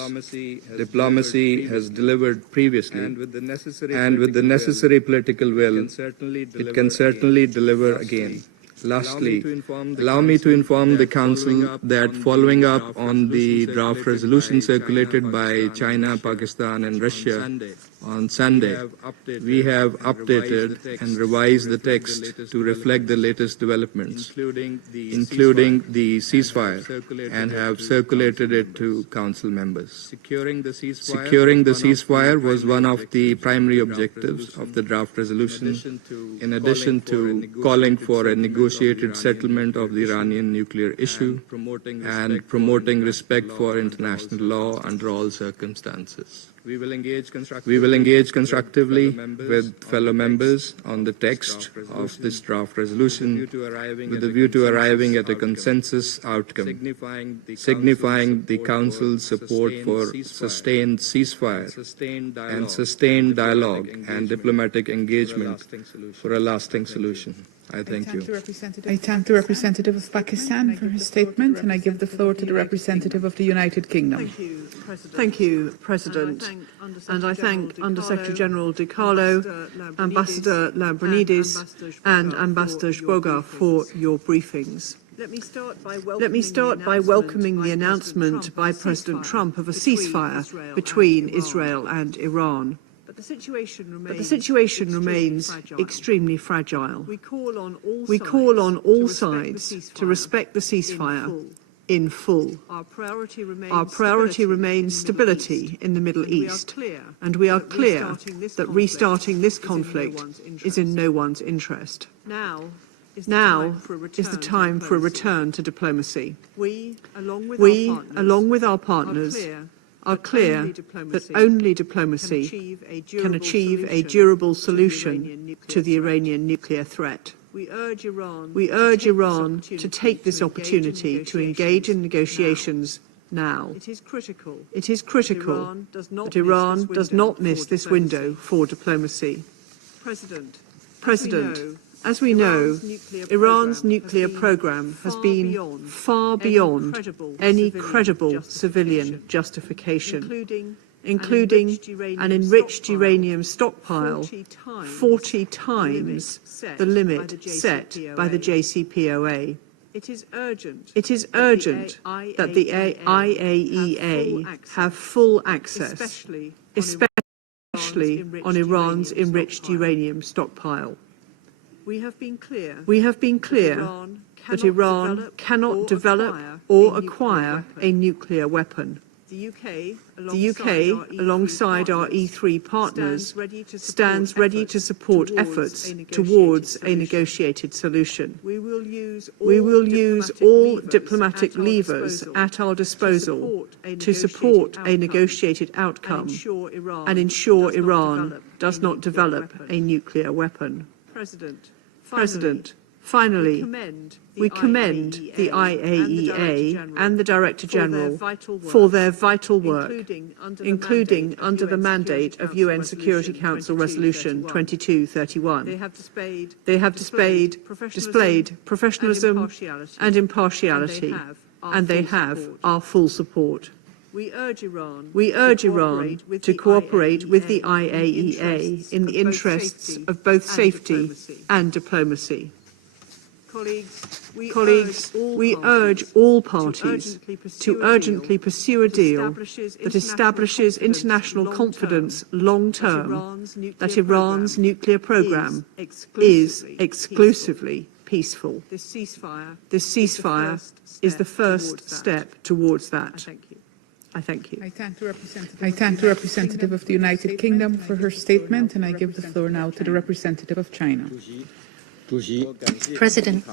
Diplomacy has delivered previously, and with the necessary political will, it can certainly deliver again. Lastly, allow me to inform the Council that following up on the draft resolution circulated by China, Pakistan, and Russia on Sunday, we have updated and revised the text to reflect the latest developments, including the ceasefire, and have circulated it to Council members. Securing the ceasefire was one of the primary objectives of the draft resolution, in addition to calling for a negotiated settlement of the Iranian nuclear issue and promoting respect for international law under all circumstances. We will engage constructively with fellow members on the text of this draft resolution with a view to arriving at a consensus outcome, signifying the Council's support for sustained ceasefire and sustained dialogue and diplomatic engagement for a lasting solution. I thank you. I thank the representative of Pakistan for his statement, and I give the floor to the representative of the United Kingdom. Thank you, President. And I thank Under-Secretary General Di Carlo, Ambassador Lambrinidis, and Ambassador Zboga for your briefings. Let me start by welcoming the announcement by President Trump of a ceasefire between Israel and Iran. But the situation remains extremely fragile. We call on all sides to respect the ceasefire in full. Our priority remains stability in the Middle East, and we are clear that restarting this conflict is in no one's interest. Now is the time for a return to diplomacy. We, along with our partners, are clear that only diplomacy can achieve a durable solution to the Iranian nuclear threat. We urge Iran to take this opportunity to engage in negotiations now. It is critical that Iran does not miss this window for diplomacy. President, as we know, Iran's nuclear program has been far beyond any credible civilian justification, including an enriched uranium stockpile 40 times the limit set by the JCPOA. It is urgent that the IAEA have full access, especially on Iran's enriched uranium stockpile. We have been clear that Iran cannot develop or acquire a nuclear weapon. The UK, alongside our E3 partners, stands ready to support efforts towards a negotiated solution. We will use all diplomatic levers at our disposal to support a negotiated outcome and ensure Iran does not develop a nuclear weapon. President, Finally, we commend the IAEA and the Director General for their vital work, including under the mandate of UN Security Council Resolution 2231. They have displayed professionalism and impartiality, and they have our full support. We urge Iran to cooperate with the IAEA in the interests of both safety and diplomacy. Colleagues, we urge all parties to urgently pursue a deal that establishes international confidence long-term that Iran's nuclear program is exclusively peaceful. This ceasefire is the first step towards that. I thank you. I thank the representative of the United Kingdom for her statement, and I give the floor now to the representative of China. President,